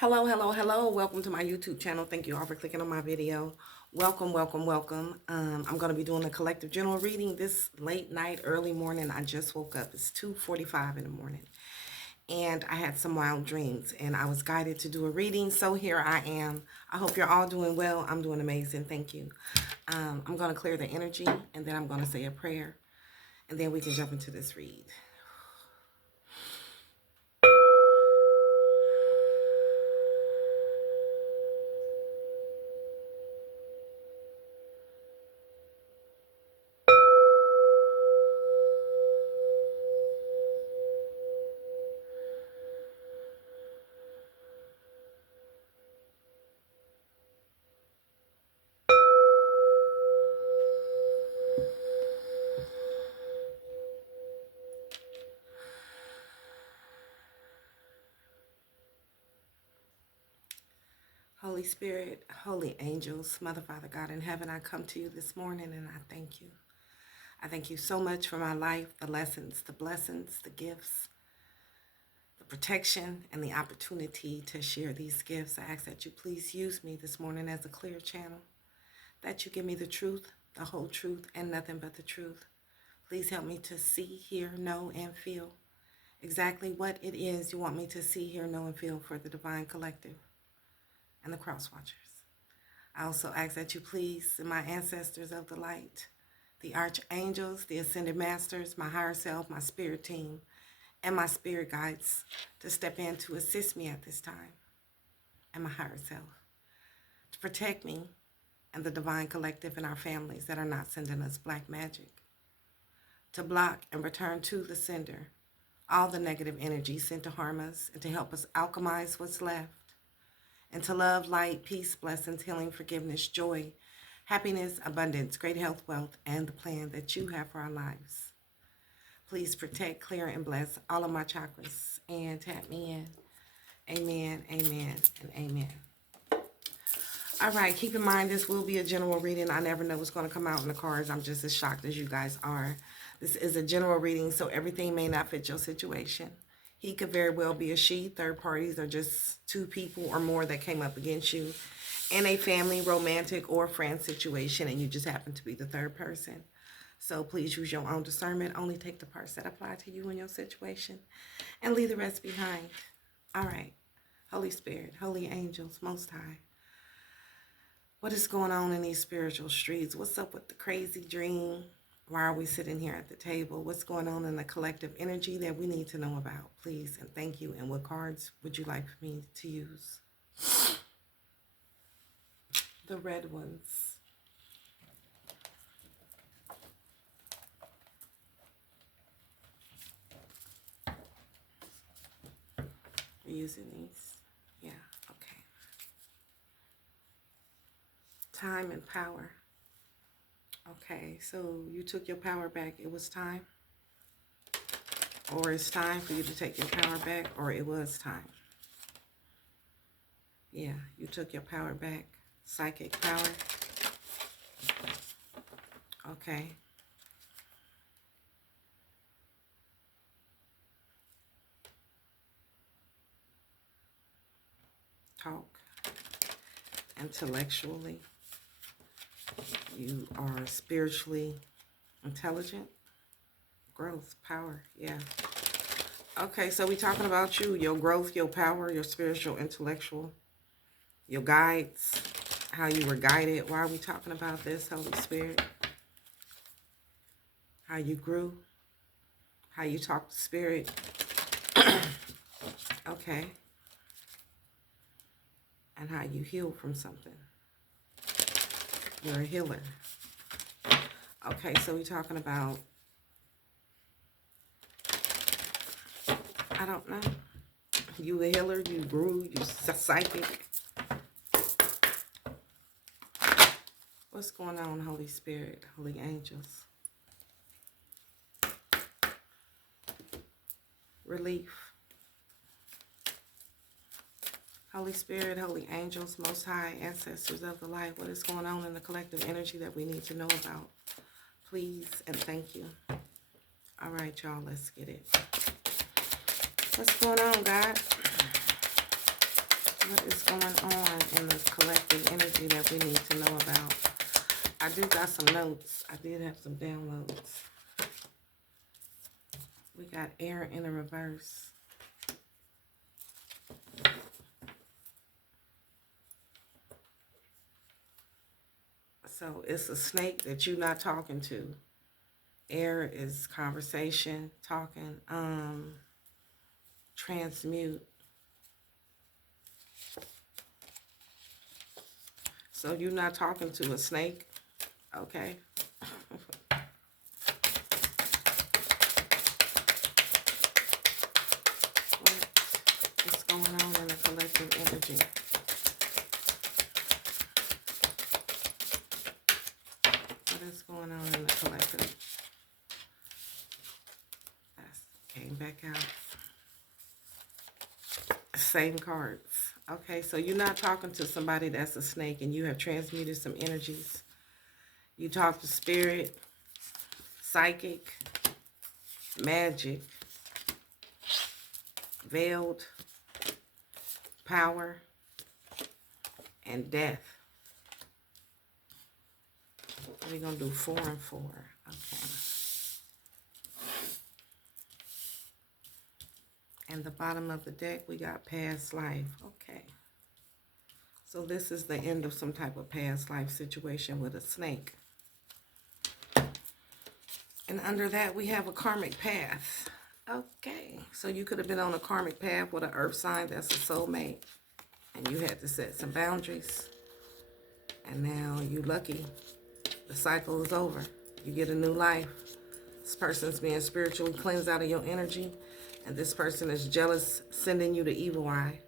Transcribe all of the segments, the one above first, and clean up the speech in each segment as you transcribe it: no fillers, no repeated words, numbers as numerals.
Hello, hello, hello. Welcome to my YouTube channel. Thank you all for clicking on my video. Welcome, welcome, welcome. I'm going to be doing a collective general reading this late night, early morning. I just woke up. It's 2:45 in the morning. And I had some wild dreams and I was guided to do a reading. So here I am. I hope you're all doing well. I'm doing amazing. Thank you. I'm going to clear the energy and then I'm going to say a prayer. And then we can jump into this read. Holy Spirit, holy angels, Mother, Father, God in heaven, I come to you this morning and I thank you. I thank you so much for my life, the lessons, the blessings, the gifts, the protection, and the opportunity to share these gifts. I ask that you please use me this morning as a clear channel, that you give me the truth, the whole truth, and nothing but the truth. Please help me to see, hear, know, and feel exactly what it is you want me to see, hear, know, and feel for the Divine Collective and the Cross Watchers. I also ask that you please, my ancestors of the light, the archangels, the ascended masters, my higher self, my spirit team, and my spirit guides to step in to assist me at this time, and my higher self, to protect me and the Divine Collective and our families that are not sending us black magic, to block and return to the sender all the negative energy sent to harm us and to help us alchemize what's left, and to love, light, peace, blessings, healing, forgiveness, joy, happiness, abundance, great health, wealth, and the plan that you have for our lives. Please protect, clear, and bless all of my chakras and tap me in. Amen, amen, and amen. All right, keep in mind this will be a general reading. I never know what's going to come out in the cards. I'm just as shocked as you guys are. This is a general reading, so everything may not fit your situation. He could very well be a she. Third parties are just two people or more that came up against you in a family, romantic, or friend situation, and you just happen to be the third person. So please use your own discernment. Only take the parts that apply to you and your situation and leave the rest behind. All right. Holy Spirit, holy angels, Most High. What is going on in these spiritual streets? What's up with the crazy dream? Why are we sitting here at the table? What's going on in the collective energy that we need to know about? Please and thank you. And what cards would you like for me to use? The red ones. We're using these. Yeah, okay. Time and power. Okay, so you took your power back. It was time? Or it's time for you to take your power back? Or it was time? Yeah, you took your power back. Psychic power. Okay. Talk. Intellectually. You are spiritually intelligent. Growth. Power. Yeah. Okay, so we're talking about you. Your growth, your power, your spiritual, intellectual. Your guides. How you were guided. Why are we talking about this, Holy Spirit? How you grew. How you talk to Spirit. Okay. And how you heal from something. You're a healer. Okay, so we're talking about, I don't know. You a healer, you grew, you psychic. What's going on, Holy Spirit, holy angels? Relief. Holy Spirit, holy angels, Most High, ancestors of the light, what is going on in the collective energy that we need to know about? Please and thank you. All right, y'all, let's get it. What's going on, God? What is going on in the collective energy that we need to know about? I do got some notes. I did have some downloads. We got air in the reverse. So it's a snake that you're not talking to. Air is conversation, talking, transmute. So you're not talking to a snake, okay? What is going on in the collective energy? What is going on in the collective? That came back out. Same cards. Okay, so you're not talking to somebody that's a snake and you have transmuted some energies. You talk to spirit, psychic, magic, veiled, power, and death. We're going to do 4 and 4. Okay. And the bottom of the deck, we got past life. Okay. So this is the end of some type of past life situation with a snake. And under that, we have a karmic path. Okay. So you could have been on a karmic path with an earth sign that's a soulmate. And you had to set some boundaries. And now you're lucky. The cycle is over. You get a new life. This person's being spiritually cleansed out of your energy. And this person is jealous, sending you the evil eye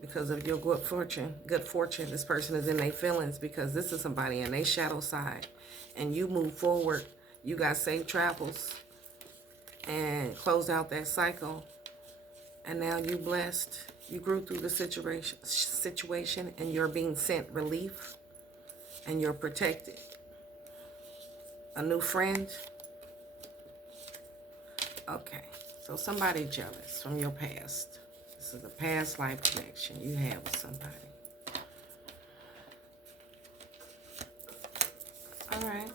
because of your good fortune. Good fortune. This person is in their feelings because this is somebody in their shadow side. And you move forward. You got safe travels and close out that cycle. And now you're blessed. You grew through the situation and you're being sent relief and you're protected. A new friend. Okay. So somebody jealous from your past. This is a past life connection you have with somebody. All right.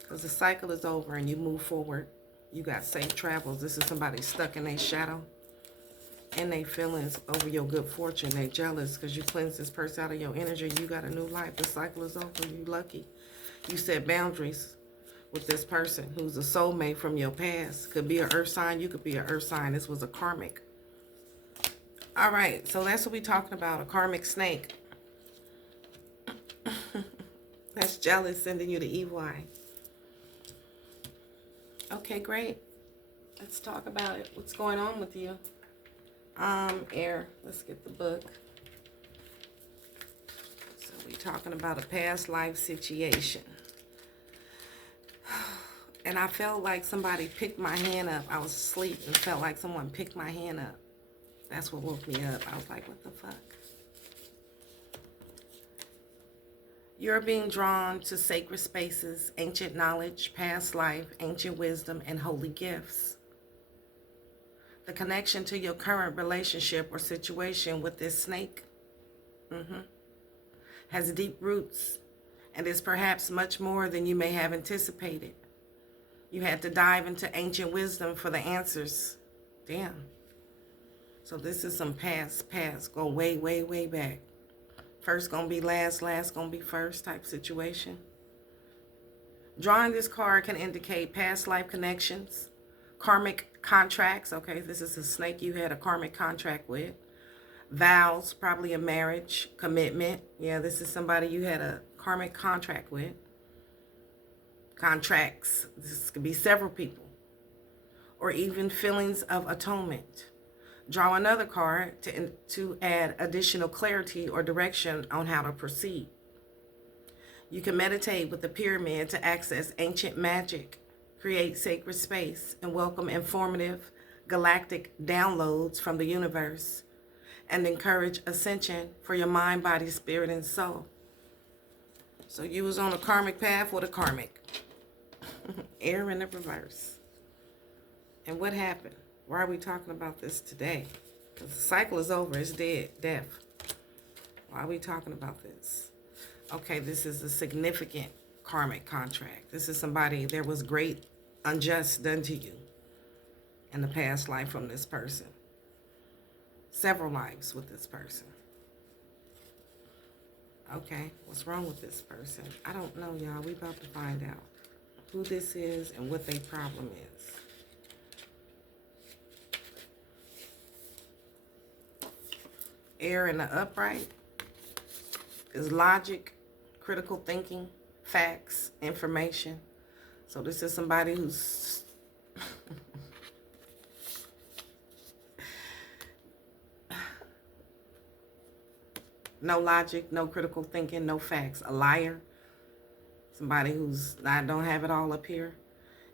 Because the cycle is over and you move forward. You got safe travels. This is somebody stuck in their shadow. And they feelings over your good fortune. They jealous because you cleanse this person out of your energy. You got a new life. The cycle is over. You lucky. You set boundaries with this person who's a soulmate from your past. Could be an earth sign. You could be an earth sign. This was a karmic. All right. So that's what we're talking about. A karmic snake. That's jealous, sending you the evil eye. Okay, great. Let's talk about it. What's going on with you? Air. Let's get the book. So we're talking about a past life situation. And I felt like somebody picked my hand up. I was asleep and felt like someone picked my hand up. That's what woke me up. I was like, what the fuck? You're being drawn to sacred spaces, ancient knowledge, past life, ancient wisdom, and holy gifts. The connection to your current relationship or situation with this snake has deep roots and is perhaps much more than you may have anticipated. You had to dive into ancient wisdom for the answers. Damn. So this is some past. Go way, way, way back. First gonna be last gonna be first type situation. Drawing this card can indicate past life connections, karmic contracts. Okay, this is a snake you had a karmic contract with. Vows, probably a marriage, commitment. Yeah, this is somebody you had a karmic contract with. Contracts. This could be several people. Or even feelings of atonement. Draw another card to add additional clarity or direction on how to proceed. You can meditate with the pyramid to access ancient magic, create sacred space, and welcome informative galactic downloads from the universe, and encourage ascension for your mind, body, spirit, and soul. So you was on a karmic path with a karmic. Air in the reverse. And what happened? Why are we talking about this today? The cycle is over. It's dead. Death. Why are we talking about this? Okay, this is a significant karmic contract. This is somebody, there was great unjust done to you in the past life from this person. Several lives with this person. Okay, what's wrong with this person? I don't know, y'all. We about to find out who this is and what their problem is. Air in the upright is logic, critical thinking, facts, information. So this is somebody who's no logic, no critical thinking, no facts. A liar. Somebody who's not, don't have it all up here.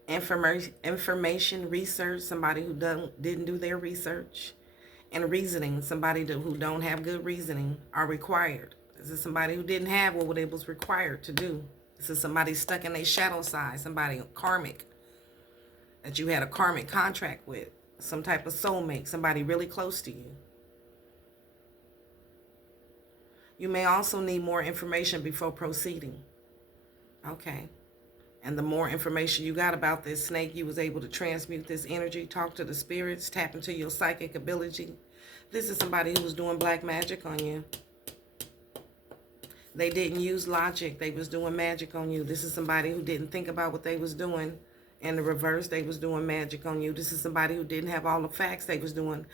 Information, research. Somebody who didn't do their research. And reasoning. Somebody who don't have good reasoning are required. This is somebody who didn't have what it was required to do. This is somebody stuck in a shadow side. Somebody karmic. That you had a karmic contract with. Some type of soulmate. Somebody really close to you. You may also need more information before proceeding. Okay. And the more information you got about this snake, you was able to transmute this energy, talk to the spirits, tap into your psychic ability. This is somebody who was doing black magic on you. They didn't use logic. They was doing magic on you. This is somebody who didn't think about what they was doing. In the reverse, they was doing magic on you. This is somebody who didn't have all the facts. They was doing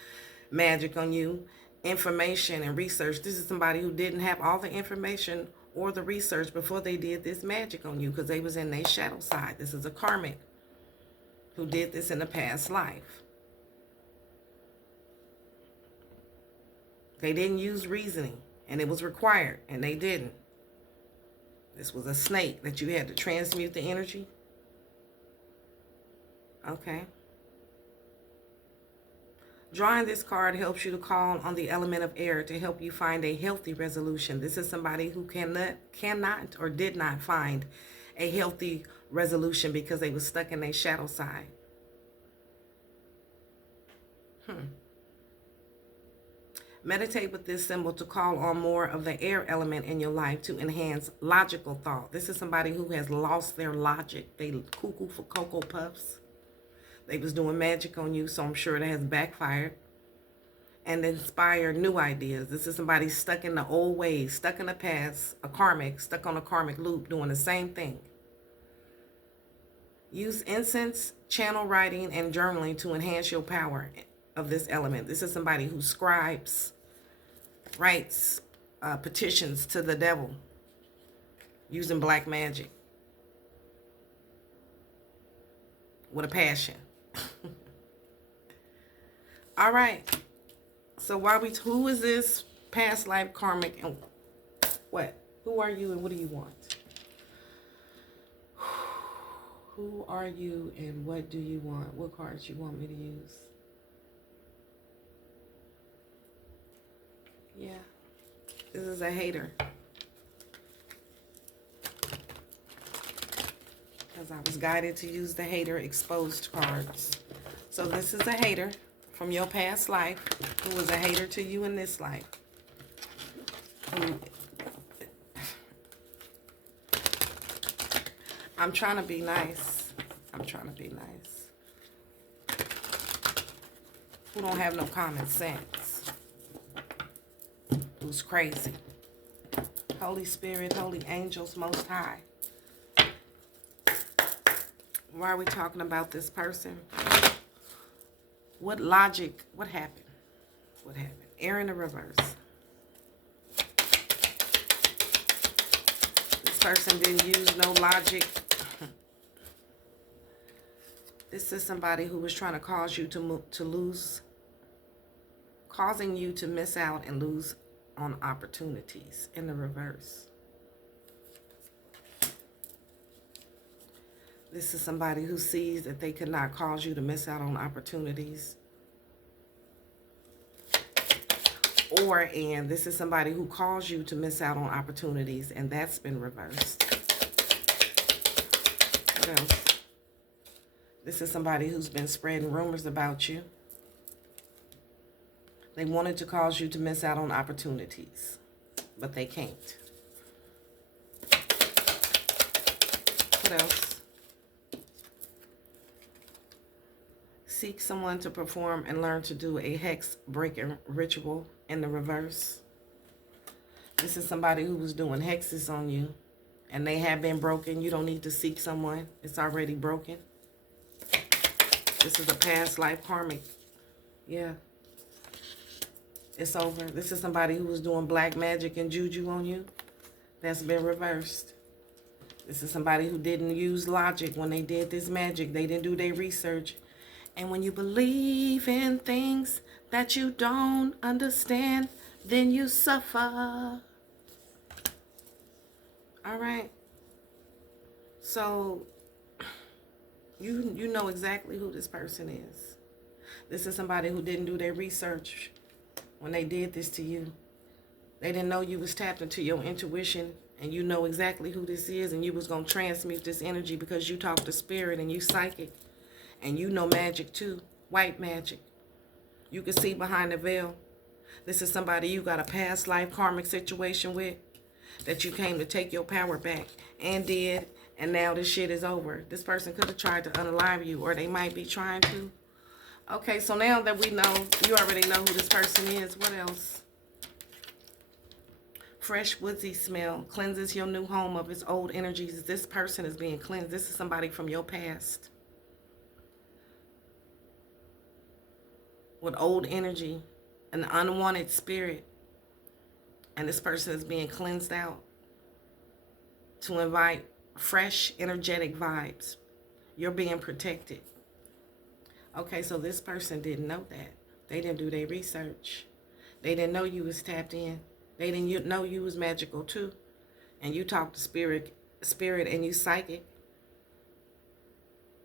magic on you. Information and research. This is somebody who didn't have all the information or the research before they did this magic on you because they was in their shadow side. This is a karmic who did this in a past life. They didn't use reasoning and it was required and they didn't. This was a snake that you had to transmute the energy. Okay. Drawing this card helps you to call on the element of air to help you find a healthy resolution. This is somebody who cannot or did not find a healthy resolution because they were stuck in their shadow side. Meditate with this symbol to call on more of the air element in your life to enhance logical thought. This is somebody who has lost their logic. They cuckoo for Cocoa Puffs. They was doing magic on you, so I'm sure it has backfired. And inspired new ideas. This is somebody stuck in the old ways, stuck in the past, a karmic, stuck on a karmic loop, doing the same thing. Use incense, channel writing, and journaling to enhance your power of this element. This is somebody who scribes, writes petitions to the devil using black magic with a passion. All right. So who is this past life karmic and what? Who are you and what do you want? Who are you and what do you want? What cards you want me to use? Yeah. This is a hater. Because I was guided to use the hater exposed cards. So this is a hater from your past life who was a hater to you in this life. I'm trying to be nice. I'm trying to be nice. Who don't have no common sense. Who's crazy. Holy Spirit, holy angels, most high. Why are we talking about this person? What logic? What happened? What happened? Air in the reverse. This person didn't use no logic. This is somebody who was trying to cause you to lose, causing you to miss out and lose on opportunities in the reverse. This is somebody who sees that they could not cause you to miss out on opportunities. And this is somebody who caused you to miss out on opportunities, and that's been reversed. What else? This is somebody who's been spreading rumors about you. They wanted to cause you to miss out on opportunities, but they can't. What else? Seek someone to perform and learn to do a hex breaking ritual in the reverse. This is somebody who was doing hexes on you, and they have been broken. You don't need to seek someone. It's already broken. This is a past life karmic. Yeah. It's over. This is somebody who was doing black magic and juju on you. That's been reversed. This is somebody who didn't use logic when they did this magic. They didn't do their research. And when you believe in things that you don't understand, then you suffer. All right. So you know exactly who this person is. This is somebody who didn't do their research when they did this to you. They didn't know you was tapped into your intuition, and you know exactly who this is, and you was going to transmute this energy because you talk to spirit and you psychic, and you know magic too, white magic. You can see behind the veil. This is somebody you got a past life karmic situation with, that you came to take your power back and did, and now this shit is over. This person could have tried to unalive you, or they might be trying to. Okay, so now that we know, you already know who this person is. What else? Fresh woodsy smell cleanses your new home of its old energies. This person is being cleansed. This is somebody from your past with old energy, an unwanted spirit. And this person is being cleansed out to invite fresh, energetic vibes. You're being protected. Okay, so this person didn't know that. They didn't do their research. They didn't know you was tapped in. They didn't know you was magical too. And you talk to spirit and you psychic.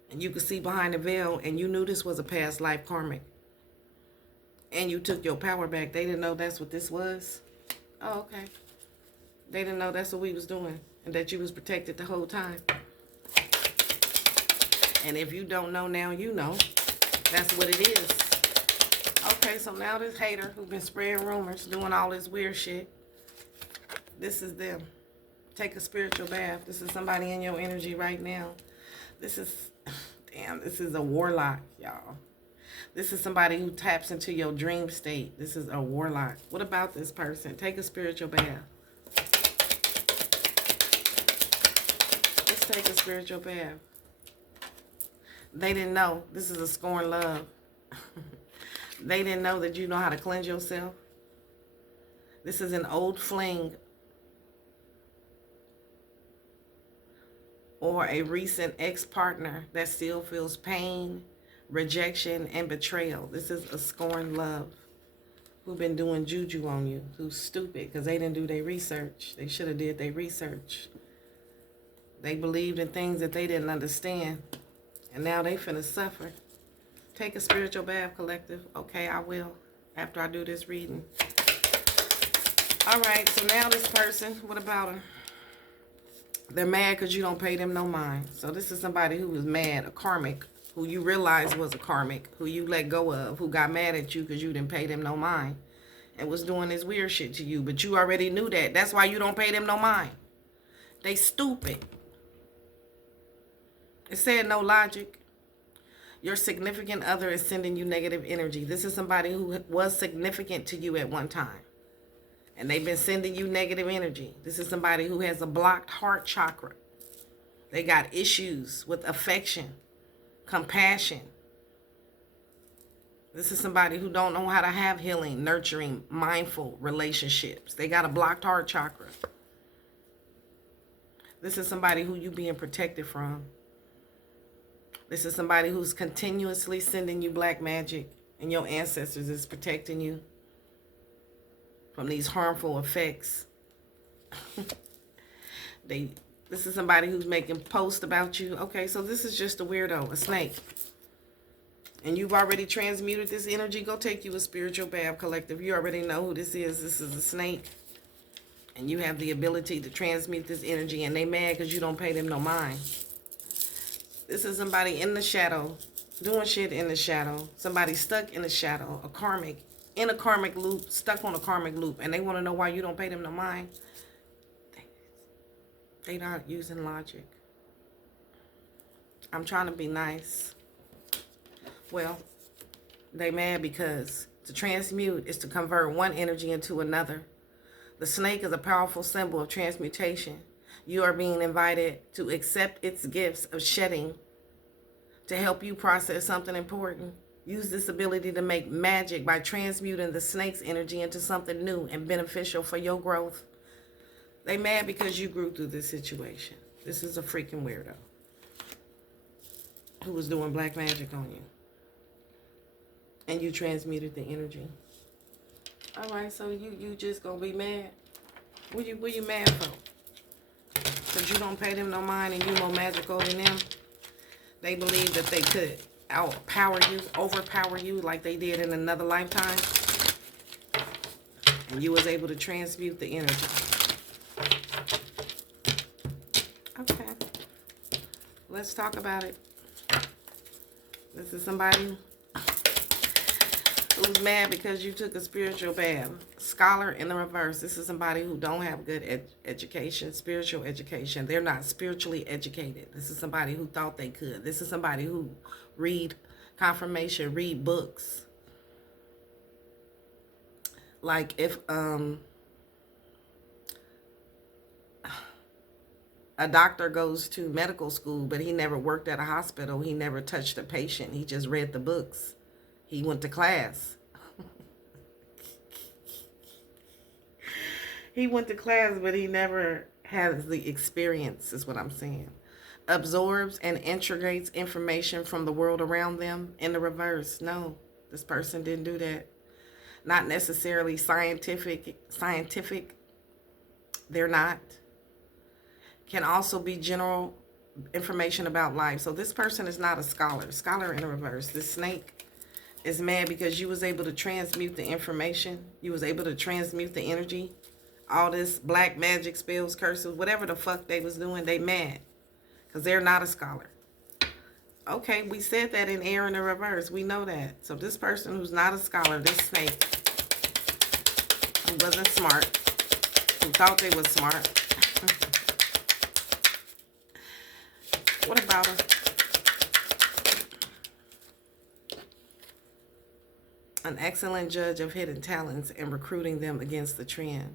And you could see behind the veil, and you knew this was a past life karmic. And you took your power back. They didn't know that's what this was. Oh, okay. They didn't know that's what we was doing, and that you was protected the whole time. And if you don't know now, you know. That's what it is. Okay, so now this hater who been spreading rumors, doing all this weird shit, this is them. Take a spiritual bath. This is somebody in your energy right now. This is, damn, this is a warlock, y'all. This is somebody who taps into your dream state. This is a warlock. What about this person? Take a spiritual bath. Let's take a spiritual bath. They didn't know. This is a scorn love. They didn't know that you know how to cleanse yourself. This is an old fling or a recent ex-partner that still feels pain, rejection, and betrayal. This is a scorned love who've been doing juju on you, who's stupid because they didn't do their research. They should have did their research. They believed in things that they didn't understand, and now they finna suffer. Take a spiritual bath, collective. Okay, I will, after I do this reading. All right, so now this person, what about them? They're mad because you don't pay them no mind. So this is somebody who was mad, a karmic, who you realized was a karmic, who you let go of, who got mad at you because you didn't pay them no mind and was doing this weird shit to you. But you already knew that. That's why you don't pay them no mind. They stupid. It said no logic. Your significant other is sending you negative energy. This is somebody who was significant to you at one time, and they've been sending you negative energy. This is somebody who has a blocked heart chakra. They got issues with affection, compassion. This is somebody who don't know how to have healing, nurturing, mindful relationships. They got a blocked heart chakra. This is somebody who you being protected from. This is somebody who's continuously sending you black magic, and your ancestors is protecting you from these harmful effects. This is somebody who's making posts about you. Okay, so this is just a weirdo, a snake. And you've already transmuted this energy. Go take you a spiritual bath, collective. You already know who this is. This is a snake. And you have the ability to transmute this energy, and they mad because you don't pay them no mind. This is somebody in the shadow, doing shit in the shadow. Somebody stuck in the shadow, a karmic. in a karmic loop, stuck on a karmic loop, and they want to know why you don't pay them no mind. They not using logic. I'm trying to be nice. Well, they mad because to transmute is to convert one energy into another. The snake is a powerful symbol of transmutation. You are being invited to accept its gifts of shedding to help you process something important. Use this ability to make magic by transmuting the snake's energy into something new and beneficial for your growth. They mad because you grew through this situation. This is a freaking weirdo who was doing black magic on you. And you transmuted the energy. All right, so you just gonna be mad? What you mad for? Because you don't pay them no mind and you more magical than them? They believe that they could overpower you like they did in another lifetime. And you was able to transmute the energy. Okay. Let's talk about it. This is somebody who's mad because you took a spiritual bath. Scholar in the reverse. This is somebody who don't have good education, spiritual education. They're not spiritually educated. This is somebody who thought they could. This is somebody who read confirmation, read books. Like if a doctor goes to medical school, but he never worked at a hospital, he never touched a patient, he just read the books. He went to class. He went to class, but he never has the experience, is what I'm saying. Absorbs and integrates information from the world around them in the reverse. No, this person didn't do that. Not necessarily scientific. They're not. Can also be general information about life. So this person is not a scholar. Scholar in the reverse. This snake is mad because you was able to transmute the information. You was able to transmute the energy. All this black magic, spells, curses, whatever the fuck they was doing, they mad. Because they're not a scholar. Okay, we said that in air in the reverse. We know that. So this person who's not a scholar, this snake, who wasn't smart, who thought they was smart. What about her? An excellent judge of hidden talents and recruiting them against the trend.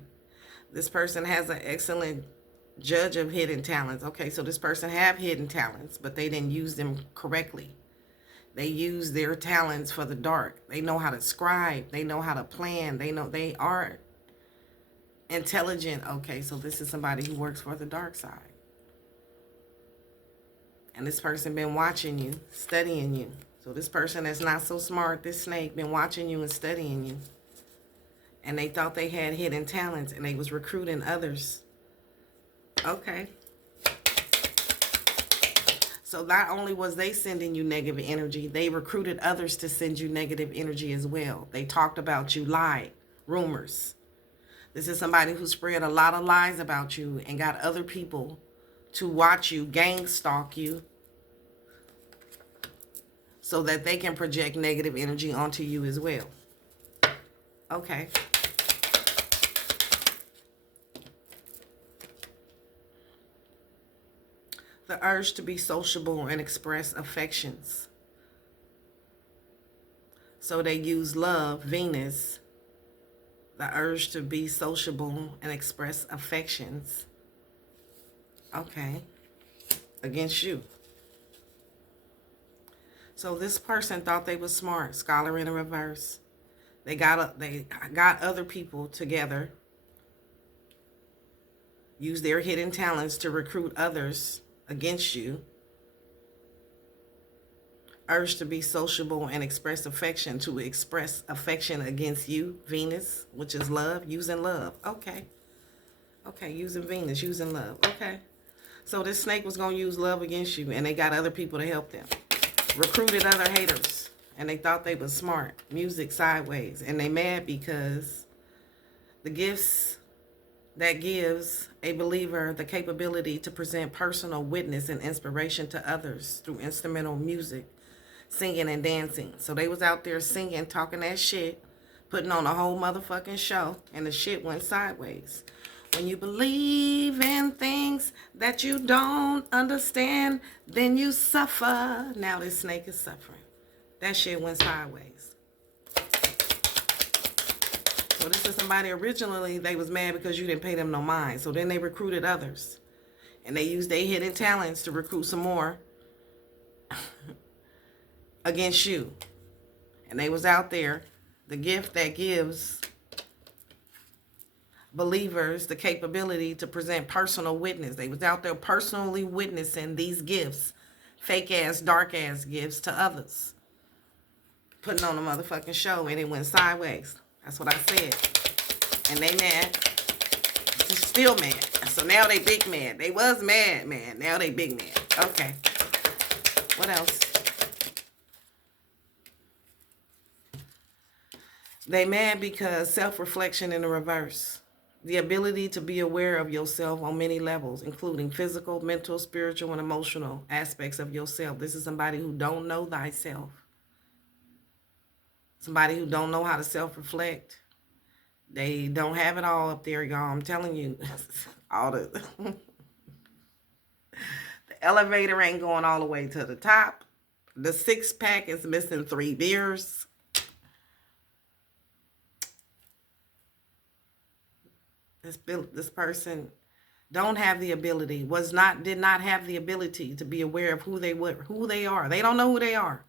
This person has an excellent judge of hidden talents. Okay, so this person have hidden talents, but they didn't use them correctly. They use their talents for the dark. They know how to scribe. They know how to plan. They know they are intelligent. Okay, so this is somebody who works for the dark side. And this person been watching you, studying you. So this person that's not so smart, this snake, been watching you and studying you. And they thought they had hidden talents and they was recruiting others. Okay. So not only was they sending you negative energy, they recruited others to send you negative energy as well. They talked about you, lied, rumors. This is somebody who spread a lot of lies about you and got other people to watch you, gang stalk you, so that they can project negative energy onto you as well. Okay. The urge to be sociable and express affections. So they use love, Venus, the urge to be sociable and express affections. Okay. Against you. So this person thought they was smart, scholar in the reverse. They got other people together, use their hidden talents to recruit others against you. Urge to be sociable and express affection, to express affection against you, Venus, which is love, using love. Okay. Okay, using Venus, using love. Okay. So this snake was going to use love against you, and they got other people to help them. Recruited other haters, and they thought they was smart. Music sideways, and they mad because the gifts that gives a believer the capability to present personal witness and inspiration to others through instrumental music, singing and dancing. So they was out there singing, talking that shit, putting on a whole motherfucking show, and the shit went sideways. When you believe in things that you don't understand, then you suffer. Now this snake is suffering. That shit went sideways. So this is somebody, originally they was mad because you didn't pay them no mind. So then they recruited others. And they used their hidden talents to recruit some more against you. And they was out there, the gift that gives believers the capability to present personal witness. They was out there personally witnessing these gifts, fake ass, dark ass gifts to others, putting on a motherfucking show, and it went sideways. That's what I said. And they mad. They're still mad. So now they big mad. They was mad. Now they big mad. Okay. What else? They mad because self-reflection in the reverse. The ability to be aware of yourself on many levels, including physical, mental, spiritual, and emotional aspects of yourself. This is somebody who don't know thyself. Somebody who don't know how to self-reflect. They don't have it all up there, y'all. I'm telling you. All the elevator ain't going all the way to the top. The 6-pack is missing 3 beers. This person don't have the ability, did not have the ability to be aware of who they are. They don't know who they are.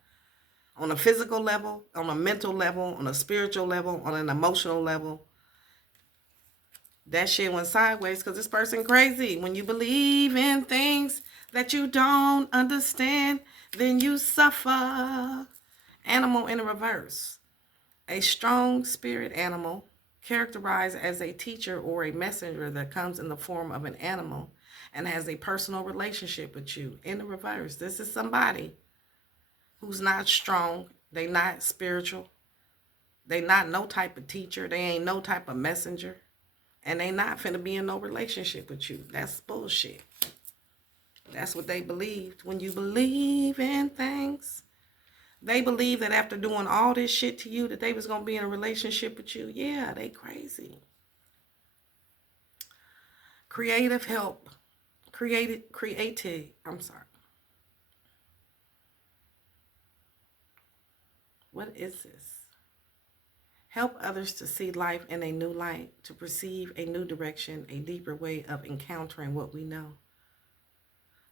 On a physical level, on a mental level, on a spiritual level, on an emotional level. That shit went sideways because this person crazy. When you believe in things that you don't understand, then you suffer. Animal in the reverse. A strong spirit animal, characterized as a teacher or a messenger that comes in the form of an animal and has a personal relationship with you. In the reverse, this is somebody who's not strong. They not spiritual. They not no type of teacher. They ain't no type of messenger. And they not finna be in no relationship with you. That's bullshit. That's what they believed. When you believe in things, they believe that after doing all this shit to you, that they was going to be in a relationship with you. Yeah, they crazy. Creative help. I'm sorry. What is this? Help others to see life in a new light, to perceive a new direction, a deeper way of encountering what we know.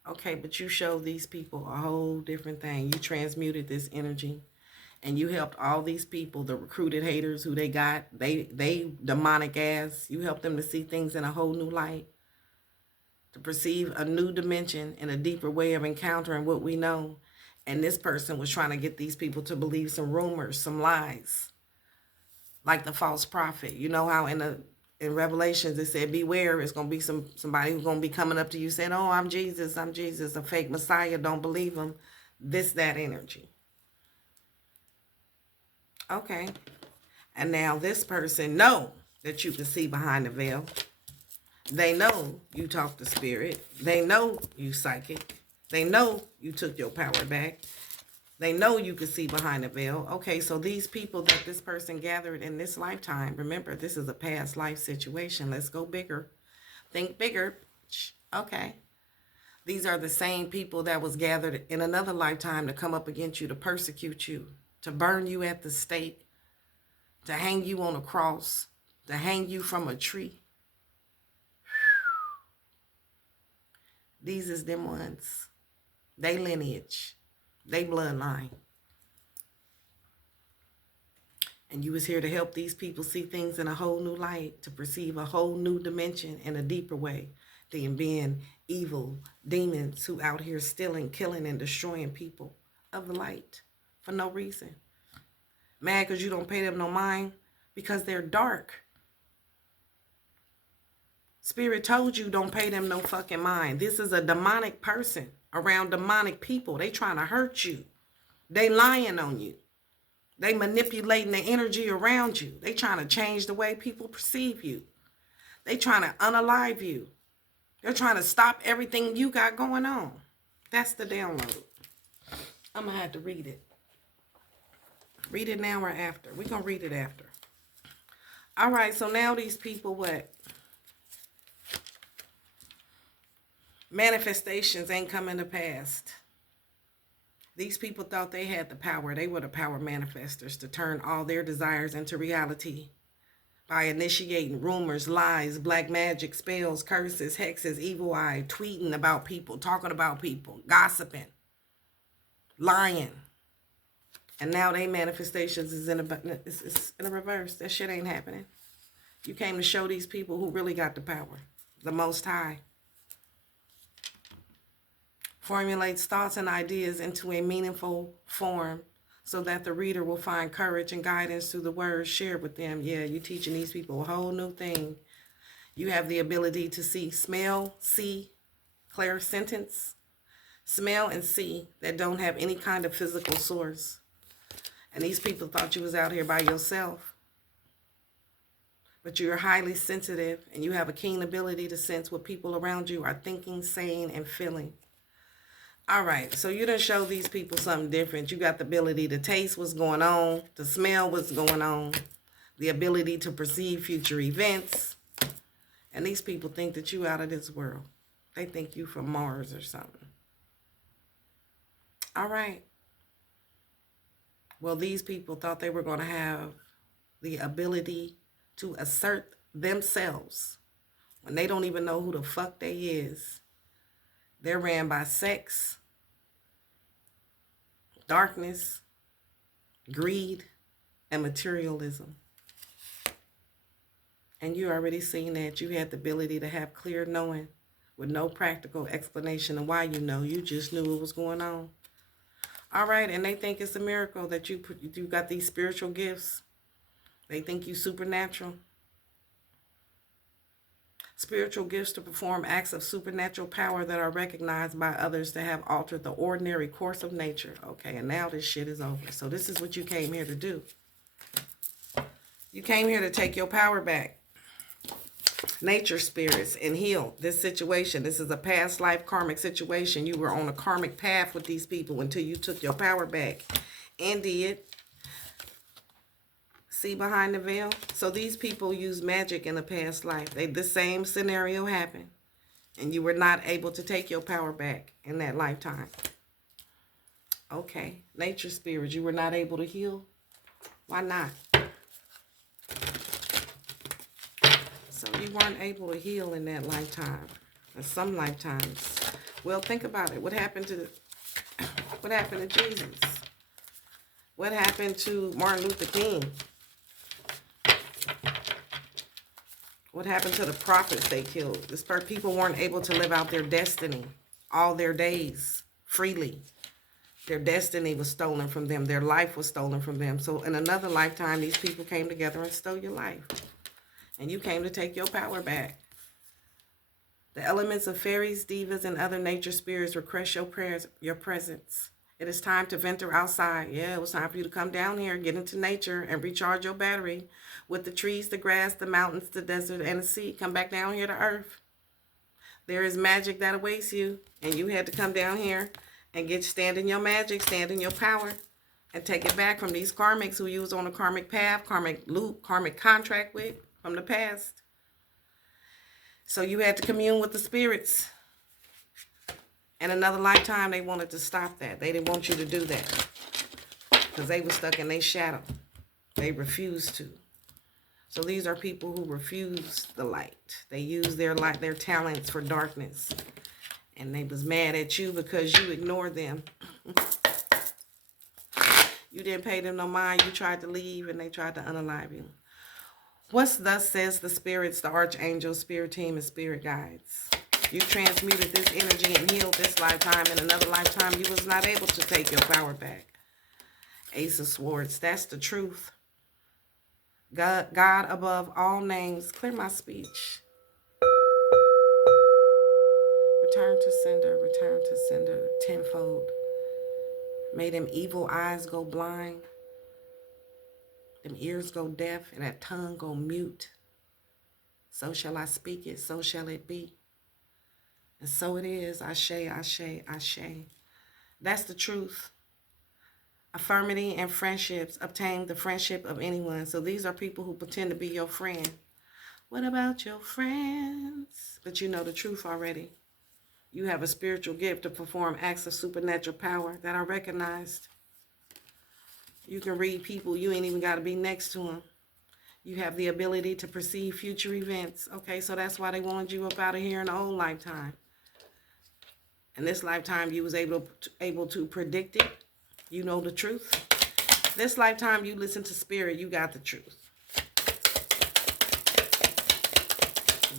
Okay, but you showed these people a whole different thing. You transmuted this energy, and you helped all these people, the recruited haters who they got, they demonic ass. You helped them to see things in a whole new light, to perceive a new dimension and a deeper way of encountering what we know. And this person was trying to get these people to believe some rumors, some lies, like the false prophet. You know how in Revelations it said, beware, it's going to be somebody who's going to be coming up to you saying, oh, I'm Jesus, a fake Messiah, don't believe him. That energy. Okay. And now this person know that you can see behind the veil. They know you talk to spirit. They know you psychic. They know you took your power back. They know you can see behind the veil. Okay, so these people that this person gathered in this lifetime, remember, this is a past life situation. Let's go bigger. Think bigger. Okay. These are the same people that was gathered in another lifetime to come up against you, to persecute you, to burn you at the stake, to hang you on a cross, to hang you from a tree. These is them ones. They lineage. They bloodline. And you was here to help these people see things in a whole new light, to perceive a whole new dimension in a deeper way than being evil demons who out here stealing, killing, and destroying people of the light for no reason. Mad because you don't pay them no mind because they're dark. Spirit told you don't pay them no fucking mind. This is a demonic person around demonic people. They trying to hurt you. They lying on you. They manipulating the energy around you. They trying to change the way people perceive you. They trying to unalive you. They're trying to stop everything you got going on. That's the download. I'm going to have to read it. Read it now or after. We're going to read it after. All right, so now these people, what? Manifestations ain't coming to pass. These people thought they had the power. They were the power manifestors to turn all their desires into reality by initiating rumors, lies, black magic, spells, curses, hexes, evil eye, tweeting about people, talking about people, gossiping, lying. And now they manifestations is it's in a reverse. That shit ain't happening. You came to show these people who really got the power, the Most High. Formulates thoughts and ideas into a meaningful form so that the reader will find courage and guidance through the words shared with them. Yeah, you're teaching these people a whole new thing. You have the ability to see, smell, see, clairsentience, smell and see that don't have any kind of physical source. And these people thought you was out here by yourself. But you're highly sensitive and you have a keen ability to sense what people around you are thinking, saying, and feeling. All right, so you done show these people something different. You got the ability to taste what's going on, to smell what's going on, the ability to perceive future events. And these people think that you out of this world. They think you from Mars or something. All right. Well, these people thought they were going to have the ability to assert themselves when they don't even know who the fuck they is. They're ran by sex, darkness, greed, and materialism. And you already seen that. You had the ability to have clear knowing with no practical explanation of why you know. You just knew what was going on. All right, and they think it's a miracle that you got these spiritual gifts. They think you supernatural. Spiritual gifts to perform acts of supernatural power that are recognized by others to have altered the ordinary course of nature. Okay, and now this shit is over. So this is what you came here to do. You came here to take your power back. Nature spirits and heal this situation. This is a past life karmic situation. You were on a karmic path with these people until you took your power back and did. See behind the veil? So these people use magic in a past life. The same scenario happened. And you were not able to take your power back in that lifetime. Okay. Nature spirits, you were not able to heal? Why not? So you weren't able to heal in that lifetime. Or some lifetimes. Well, think about it. What happened to Jesus? What happened to Martin Luther King? What happened to the prophets they killed? People weren't able to live out their destiny all their days freely. Their destiny was stolen from them. Their life was stolen from them. So in another lifetime, these people came together and stole your life. And you came to take your power back. The elements of fairies, divas, and other nature spirits request your presence. It is time to venture outside. Yeah, it was time for you to come down here, get into nature, and recharge your battery with the trees, the grass, the mountains, the desert, and the sea. Come back down here to earth. There is magic that awaits you, and you had to come down here and stand in your magic, stand in your power, and take it back from these karmics who you was on a karmic path, karmic loop, karmic contract with from the past. So you had to commune with the spirits. In another lifetime, they wanted to stop that. They didn't want you to do that because they were stuck in their shadow. They refused to. So these are people who refuse the light. They use their light, their talents for darkness. And they was mad at you because you ignored them. You didn't pay them no mind. You tried to leave and they tried to unalive you. What's thus says the spirits, the archangels, spirit team, and spirit guides. You transmuted this energy and healed this lifetime. In another lifetime, you was not able to take your power back. Ace of Swords, that's the truth. God above all names. Clear my speech. Return to sender, tenfold. May them evil eyes go blind, them ears go deaf, and that tongue go mute. So shall I speak it, so shall it be. And so it is. Ashe, ashe, ashe. That's the truth. Affirmity and friendships. Obtain the friendship of anyone. So these are people who pretend to be your friend. What about your friends? But you know the truth already. You have a spiritual gift to perform acts of supernatural power that are recognized. You can read people. You ain't even got to be next to them. You have the ability to perceive future events. Okay, so that's why they wanted you up out of here in the old lifetime. In this lifetime, you was able to predict it. You know the truth. This lifetime, you listen to spirit. You got the truth.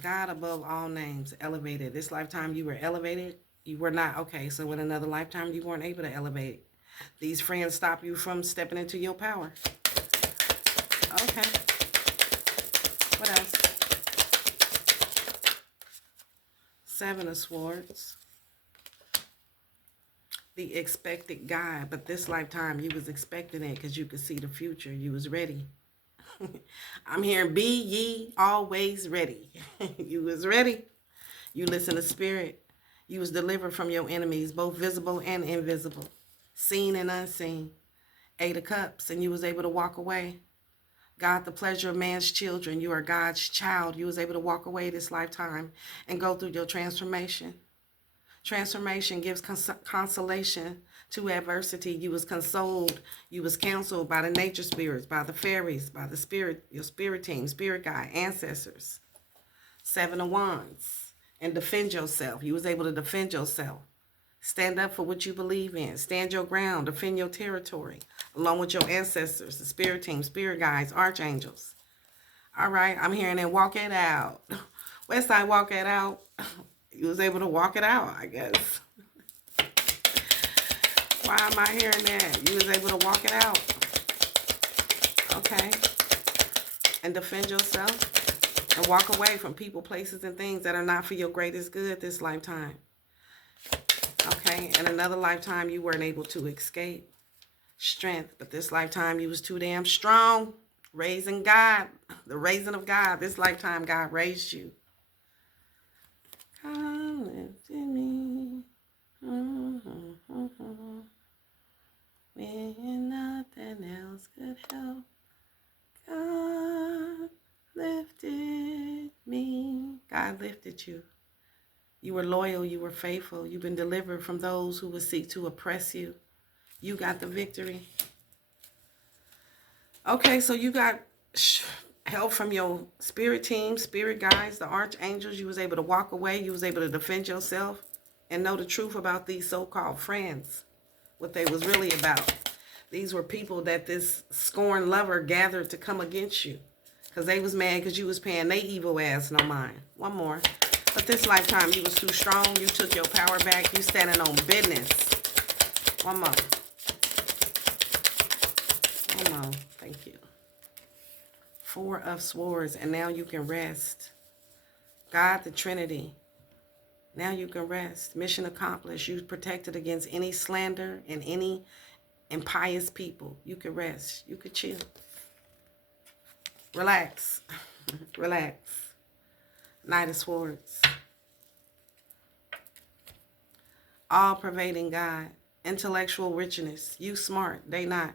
God above all names, elevated. This lifetime, you were elevated. You were not. Okay, so in another lifetime, you weren't able to elevate. These friends stop you from stepping into your power. Okay. What else? Seven of Swords. The expected guy, but this lifetime you was expecting it because you could see the future. You was ready. I'm hearing be ye always ready. You was ready. You listen to spirit. You was delivered from your enemies, both visible and invisible, seen and unseen. 8 of Cups, and you was able to walk away. God, the pleasure of man's children. You are God's child. You was able to walk away this lifetime and go through your transformation. Transformation gives consolation to adversity. You was consoled. You was counseled by the nature spirits, by the fairies, by the spirit, your spirit team, spirit guide, ancestors. 7 of Wands. And defend yourself. You was able to defend yourself. Stand up for what you believe in. Stand your ground. Defend your territory. Along with your ancestors, the spirit team, spirit guides, archangels. All right, I'm hearing it. Walk it out. Westside, walk it out. You was able to walk it out, I guess. Why am I hearing that? You was able to walk it out. Okay. And defend yourself. And walk away from people, places, and things that are not for your greatest good this lifetime. Okay. In another lifetime, you weren't able to escape. Strength. But this lifetime, you was too damn strong. Raising God. The raising of God. This lifetime, God raised you. God lifted me when nothing else could help. God lifted me. God lifted you. You were loyal. You were faithful. You've been delivered from those who would seek to oppress you. You got the victory. Okay, so you got help from your spirit team, spirit guides, the archangels. You was able to walk away. You was able to defend yourself and know the truth about these so-called friends, what they was really about. These were people that this scorned lover gathered to come against you because they was mad because you was paying they evil ass no mind. One more. But this lifetime, you was too strong. You took your power back. You standing on business. One more. One more. Thank you. 4 of Swords, and now you can rest. God, the Trinity. Now you can rest. Mission accomplished. You protected against any slander and any impious people. You can rest. You can chill. Relax. Relax. Knight of Swords. All-pervading God. Intellectual richness. You smart. They not.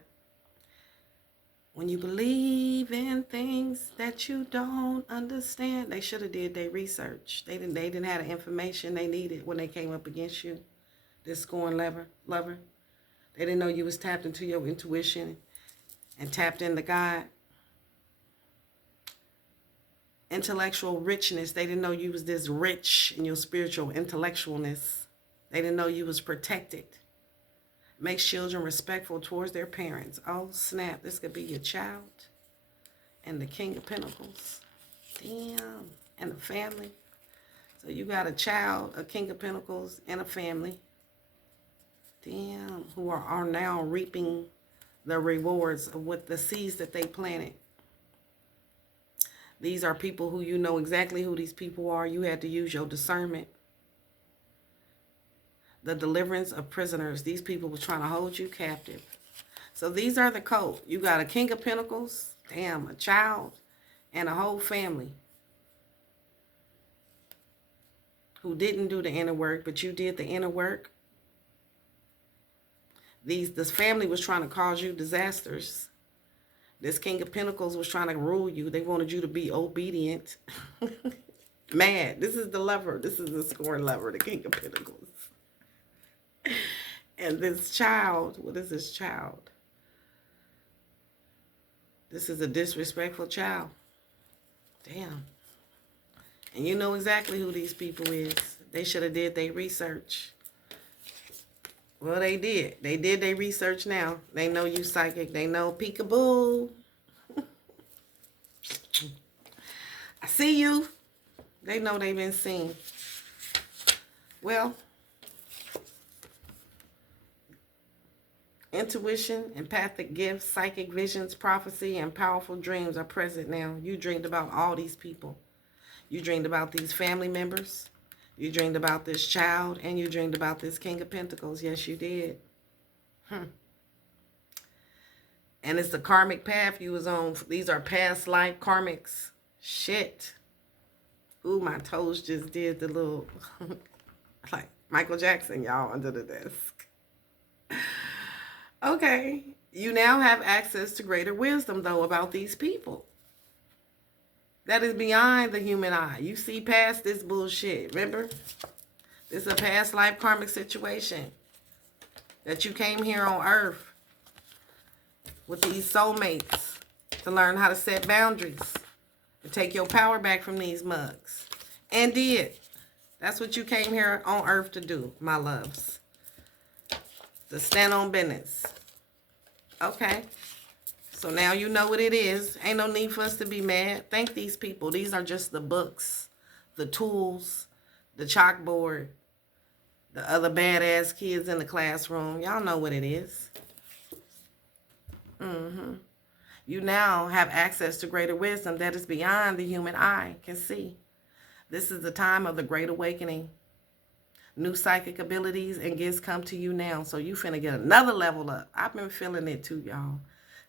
When you believe in things that you don't understand, they should have did their research. They didn't have the information they needed when they came up against you. This scorn lover. They didn't know you was tapped into your intuition and tapped into God. Intellectual richness. They didn't know you was this rich in your spiritual intellectualness. They didn't know you was protected. Makes children respectful towards their parents. Oh, snap. This could be your child. And the King of Pentacles. Damn. And the family. So you got a child, a King of Pentacles, and a family. Damn. Who are now reaping the rewards of what the seeds that they planted. These are people who you know exactly who these people are. You had to use your discernment. The deliverance of prisoners. These people were trying to hold you captive. So these are the code. You got a King of Pentacles, damn, a child, and a whole family who didn't do the inner work, but you did the inner work. This family was trying to cause you disasters. This King of Pentacles was trying to rule you. They wanted you to be obedient. Mad. This is the lover. This is the scorn lover, the King of Pentacles. And this child, what is this child? This is a disrespectful child. Damn. And you know exactly who these people is. They should have did their research. Well, they did. They did their research now. They know you psychic. They know peekaboo. I see you. They know they've been seen. Well, intuition, empathic gifts, psychic visions, prophecy, and powerful dreams are present now. You dreamed about all these people. You dreamed about these family members. You dreamed about this child. And you dreamed about this King of Pentacles. Yes, you did. And it's the karmic path you was on. These are past life karmics. Shit. Ooh, my toes just did the little, like Michael Jackson, y'all, under the desk. Okay. You now have access to greater wisdom, though, about these people. That is beyond the human eye. You see past this bullshit. Remember? This is a past life karmic situation. That you came here on earth with these soulmates to learn how to set boundaries. To take your power back from these mugs. And did. That's what you came here on earth to do, my loves. To stand on business. Okay. So now you know what it is. Ain't no need for us to be mad. Thank these people. These are just the books, the tools, the chalkboard, the other badass kids in the classroom. Y'all know what it is. You now have access to greater wisdom that is beyond the human eye can see. This is the time of the great awakening. New psychic abilities and gifts come to you now. So you finna get another level up. I've been feeling it too, y'all.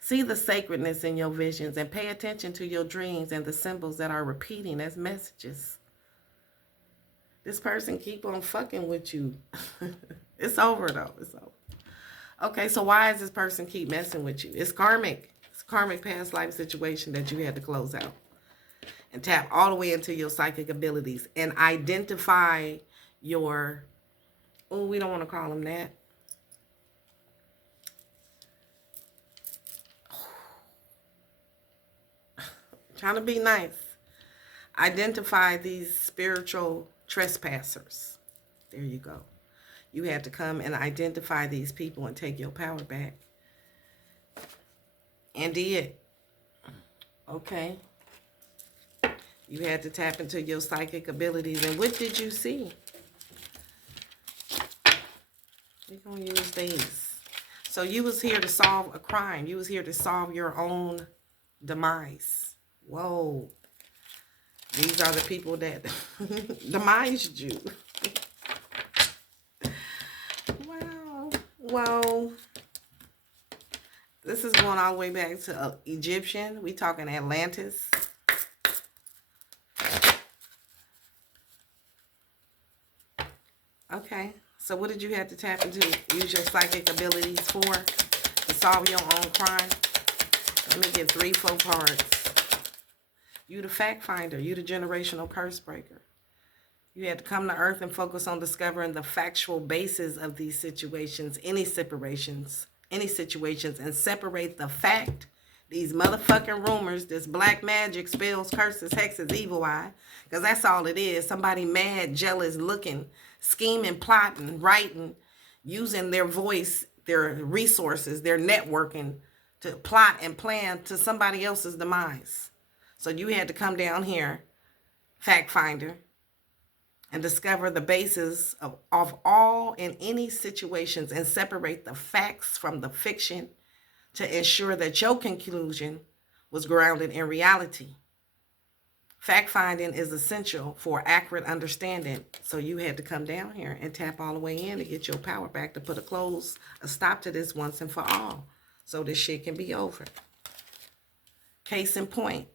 See the sacredness in your visions and pay attention to your dreams and the symbols that are repeating as messages. This person keep on fucking with you. It's over, though. It's over. Okay, so why does this person keep messing with you? It's karmic. It's a karmic past life situation that you had to close out. And tap all the way into your psychic abilities. And identify your... Oh, we don't want to call them that. Trying to be nice. Identify these spiritual trespassers. There you go. You had to come and identify these people and take your power back. And did. Okay. You had to tap into your psychic abilities. And what did you see? We're going to use these. So you was here to solve a crime. You was here to solve your own demise. Whoa. These are the people that demised you. Wow. Well, this is going all the way back to Egyptian. We talking Atlantis. Okay. So what did you have to tap into? Use your psychic abilities for to solve your own crime? Let me get 3, 4 cards. You the fact finder. You the generational curse breaker. You had to come to earth and focus on discovering the factual basis of these situations, any situations, and separate the fact, these motherfucking rumors, this black magic, spells, curses, hexes, evil eye, because that's all it is. Somebody mad, jealous, looking, scheming, plotting, writing, using their voice, their resources, their networking to plot and plan to somebody else's demise. So you had to come down here, fact finder, and discover the basis of all and any situations and separate the facts from the fiction to ensure that your conclusion was grounded in reality. Fact finding is essential for accurate understanding. So you had to come down here and tap all the way in to get your power back, to put a stop to this once and for all. So this shit can be over. Case in point.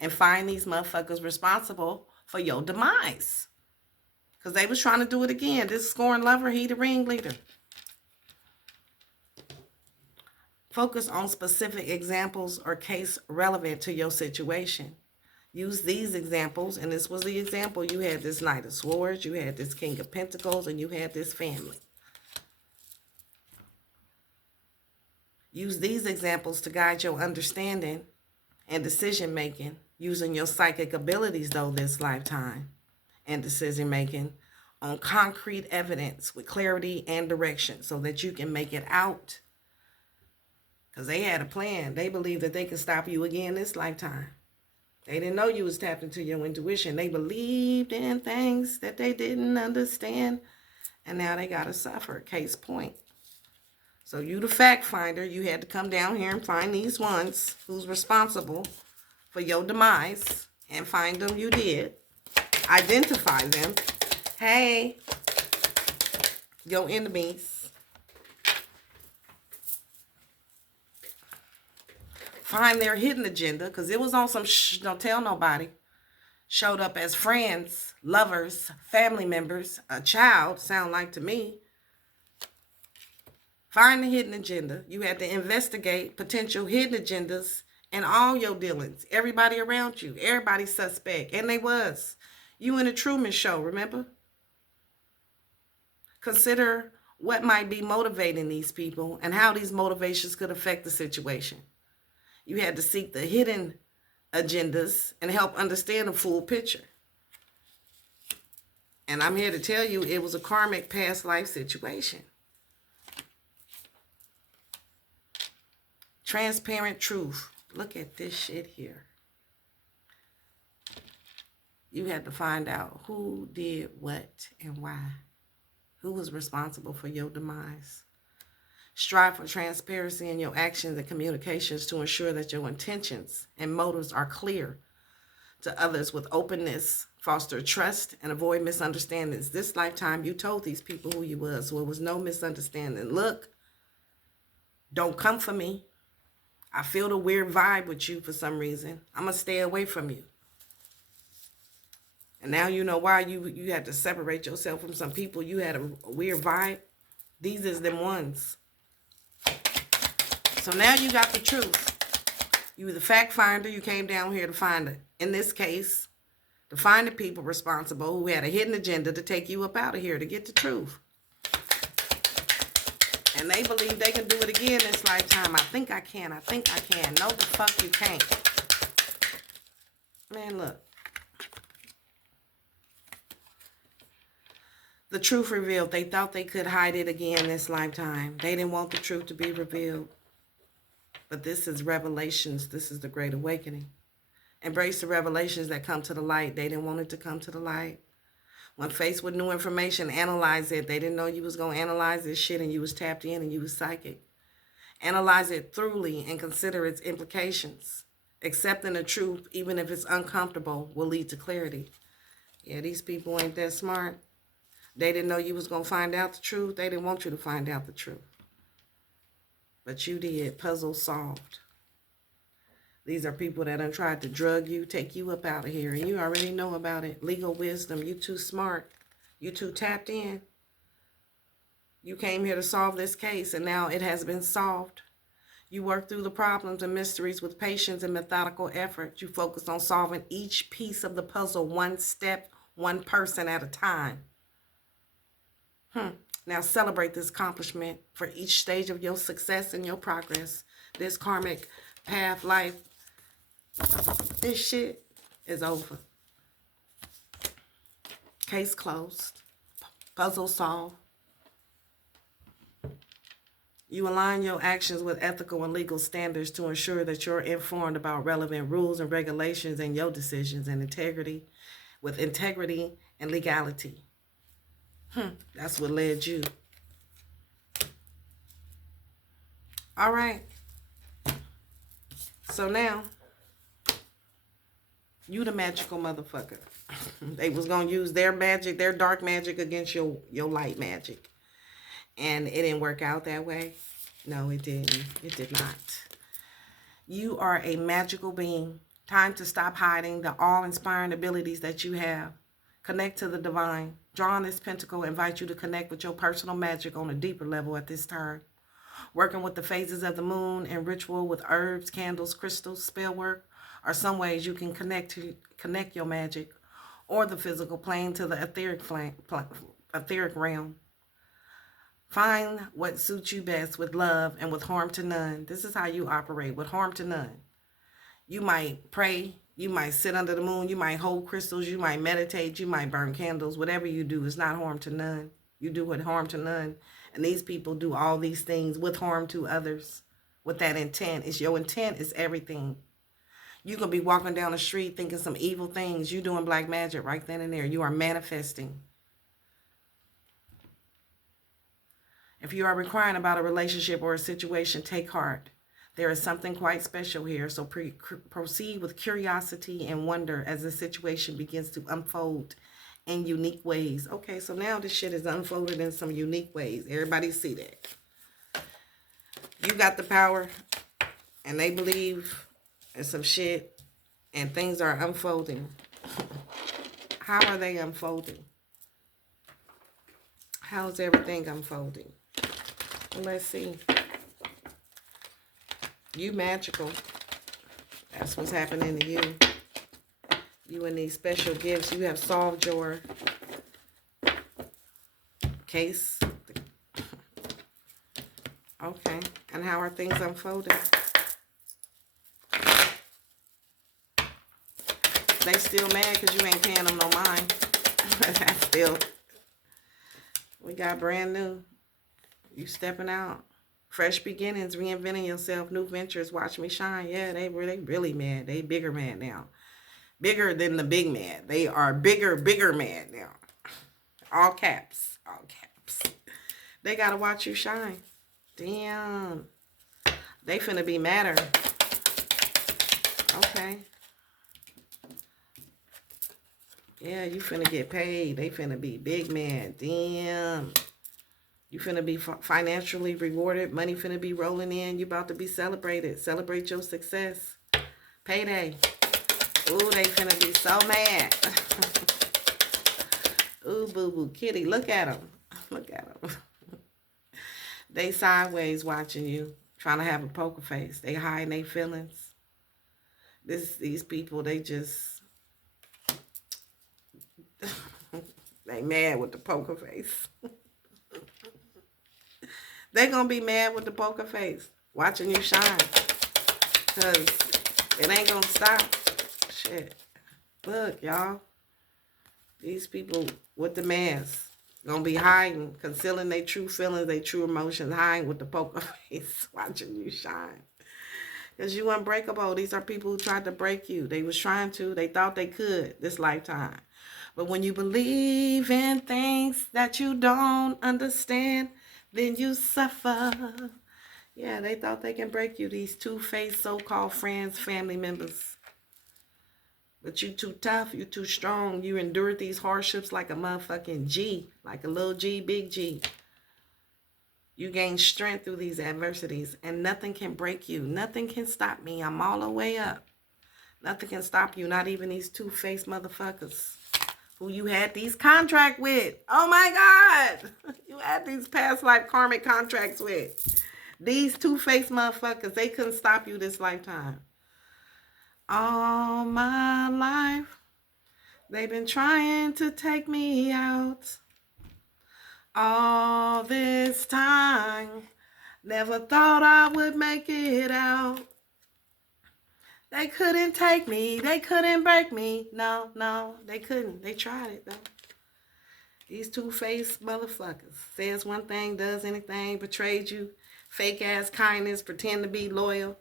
And find these motherfuckers responsible for your demise. Because they was trying to do it again. This scorn lover, he the ringleader. Focus on specific examples or case relevant to your situation. Use these examples, and this was the example. You had this Knight of Swords, you had this King of Pentacles, and you had this family. Use these examples to guide your understanding and decision making, using your psychic abilities, though, this lifetime, and decision making on concrete evidence with clarity and direction so that you can make it out. Because they had a plan. They believed that they could stop you again this lifetime. They didn't know you was tapped into your intuition. They believed in things that they didn't understand. And now they got to suffer. Case point. So you the fact finder. You had to come down here and find these ones who's responsible for your demise. And find them. You did. Identify them. Hey. Your enemies. Find their hidden agenda, because it was on some don't tell nobody. Showed up as friends, lovers, family members, a child, sound like to me. Find the hidden agenda. You had to investigate potential hidden agendas and all your dealings. Everybody around you, everybody suspect. And they was. You in a Truman Show, remember? Consider what might be motivating these people and how these motivations could affect the situation. You had to seek the hidden agendas and help understand the full picture. And I'm here to tell you it was a karmic past life situation. Transparent truth. Look at this shit here. You had to find out who did what and why. Who was responsible for your demise. Strive for transparency in your actions and communications to ensure that your intentions and motives are clear to others with openness, foster trust, and avoid misunderstandings. This lifetime, you told these people who you was, so it was no misunderstanding. Look, don't come for me. I feel the weird vibe with you for some reason. I'm going to stay away from you. And now you know why you had to separate yourself from some people. You had a weird vibe. These is them ones. So now you got the truth. You were the fact finder. You came down here to find it. In this case, to find the people responsible who had a hidden agenda to take you up out of here to get the truth. And they believe they can do it again this lifetime. I think I can. I think I can. No, the fuck you can't. Man, look. The truth revealed. They thought they could hide it again this lifetime. They didn't want the truth to be revealed. But this is revelations. This is the Great Awakening. Embrace the revelations that come to the light. They didn't want it to come to the light. When faced with new information, analyze it. They didn't know you was going to analyze this shit and you was tapped in and you was psychic. Analyze it thoroughly and consider its implications. Accepting the truth, even if it's uncomfortable, will lead to clarity. Yeah, these people ain't that smart. They didn't know you was going to find out the truth. They didn't want you to find out the truth. But you did. Puzzle solved. These are people that done tried to drug you, take you up out of here. And you already know about it. Legal wisdom. You too smart. You too tapped in. You came here to solve this case, and now it has been solved. You work through the problems and mysteries with patience and methodical effort. You focus on solving each piece of the puzzle one step, one person at a time. Now celebrate this accomplishment for each stage of your success and your progress. This karmic path life, this shit is over. Case closed. Puzzle solved. You align your actions with ethical and legal standards to ensure that you're informed about relevant rules and regulations and your decisions and with integrity and legality. That's what led you. All right. So now, you the magical motherfucker. They was going to use their magic, their dark magic against your light magic. And it didn't work out that way. No, it didn't. It did not. You are a magical being. Time to stop hiding the awe-inspiring abilities that you have. Connect to the divine. Drawing this pentacle invites you to connect with your personal magic on a deeper level at this time. Working with the phases of the moon and ritual with herbs, candles, crystals, spell work are some ways you can connect your magic or the physical plane to the etheric realm. Find what suits you best with love and with harm to none. This is how you operate, with harm to none. You might pray, you might sit under the moon, you might hold crystals, you might meditate, you might burn candles. Whatever you do is not harm to none. You do with harm to none. And these people do all these things with harm to others. With that intent. It's your intent is everything. You can be walking down the street thinking some evil things. You doing black magic right then and there. You are manifesting. If you are inquiring about a relationship or a situation, take heart. There is something quite special here, so proceed with curiosity and wonder as the situation begins to unfold in unique ways. Okay, so now this shit is unfolded in some unique ways. Everybody see that. You got the power, and they believe in some shit, and things are unfolding. How are they unfolding? How's everything unfolding? Let's see. You magical. That's what's happening to you. You and these special gifts. You have solved your case. Okay. And how are things unfolding? They still mad because you ain't paying them no mind. That's still. We got brand new. You stepping out. Fresh beginnings, reinventing yourself, new ventures, watch me shine. Yeah, they really mad. They bigger mad now. Bigger than the big mad. They are bigger mad now. All caps. All caps. They got to watch you shine. Damn. They finna be madder. Okay. Yeah, you finna get paid. They finna be big mad. Damn. You finna be financially rewarded. Money finna be rolling in. You about to be celebrated. Celebrate your success. Payday. Ooh, they finna be so mad. Ooh, boo-boo kitty. Look at them. Look at them. They sideways watching you. Trying to have a poker face. They hiding their feelings. These people, they just... they mad with the poker face. They gonna be mad with the poker face, watching you shine. Because it ain't gonna stop. Shit. Look, y'all. These people with the mask gonna be hiding, concealing their true feelings, their true emotions, hiding with the poker face, watching you shine. Because you unbreakable. These are people who tried to break you. They was trying to. They thought they could this lifetime. But when you believe in things that you don't understand, then you suffer. Yeah, they thought they can break you, these two-faced so-called friends, family members. But you too tough, you too strong. You endured these hardships like a motherfucking G, like a little G, big G. You gain strength through these adversities, and nothing can break you. Nothing can stop me. I'm all the way up. Nothing can stop you, not even these two-faced motherfuckers who you had these contracts with. Oh my God. You had these past life karmic contracts with. These two-faced motherfuckers, they couldn't stop you this lifetime. All my life, they've been trying to take me out. All this time, never thought I would make it out. They couldn't take me. They couldn't break me. No, they couldn't. They tried it, though. These two-faced motherfuckers. Says one thing, does anything, betrayed you. Fake-ass kindness, pretend to be loyal.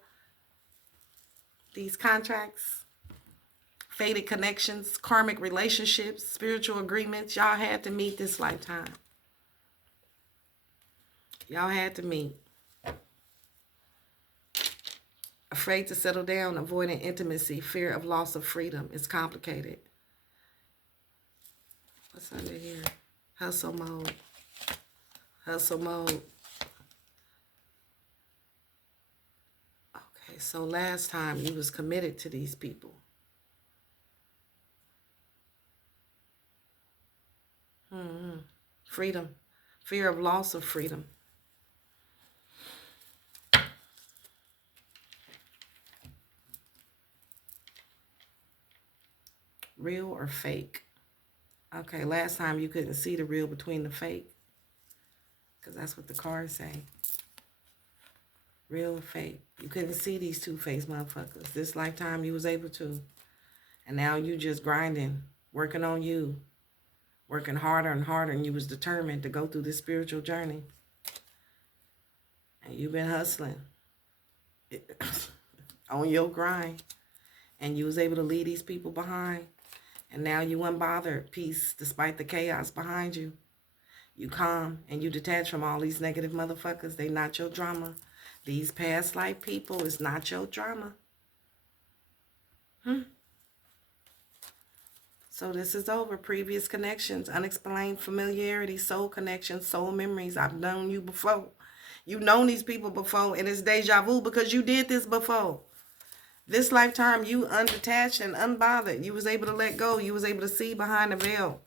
These contracts, fated connections, karmic relationships, spiritual agreements, y'all had to meet this lifetime. Y'all had to meet. Afraid to settle down, avoiding intimacy, fear of loss of freedom. It's complicated. What's under here? Hustle mode. Hustle mode. Okay, so last time you was committed to these people. Freedom. Fear of loss of freedom. Real or fake? Okay, last time you couldn't see the real between the fake. Because that's what the cards say. Real or fake. You couldn't see these two-faced motherfuckers. This lifetime you was able to. And now you just grinding, working on you. Working harder and harder, and you was determined to go through this spiritual journey. And you've been hustling on your grind. And you was able to leave these people behind. And now you unbothered. Peace, despite the chaos behind you. You calm and you detach from all these negative motherfuckers. They not your drama. These past life people is not your drama. So this is over. Previous connections, unexplained familiarity, soul connections, soul memories. I've known you before. You've known these people before, and it's deja vu because you did this before. This lifetime, you undetached and unbothered. You was able to let go. You was able to see behind the veil.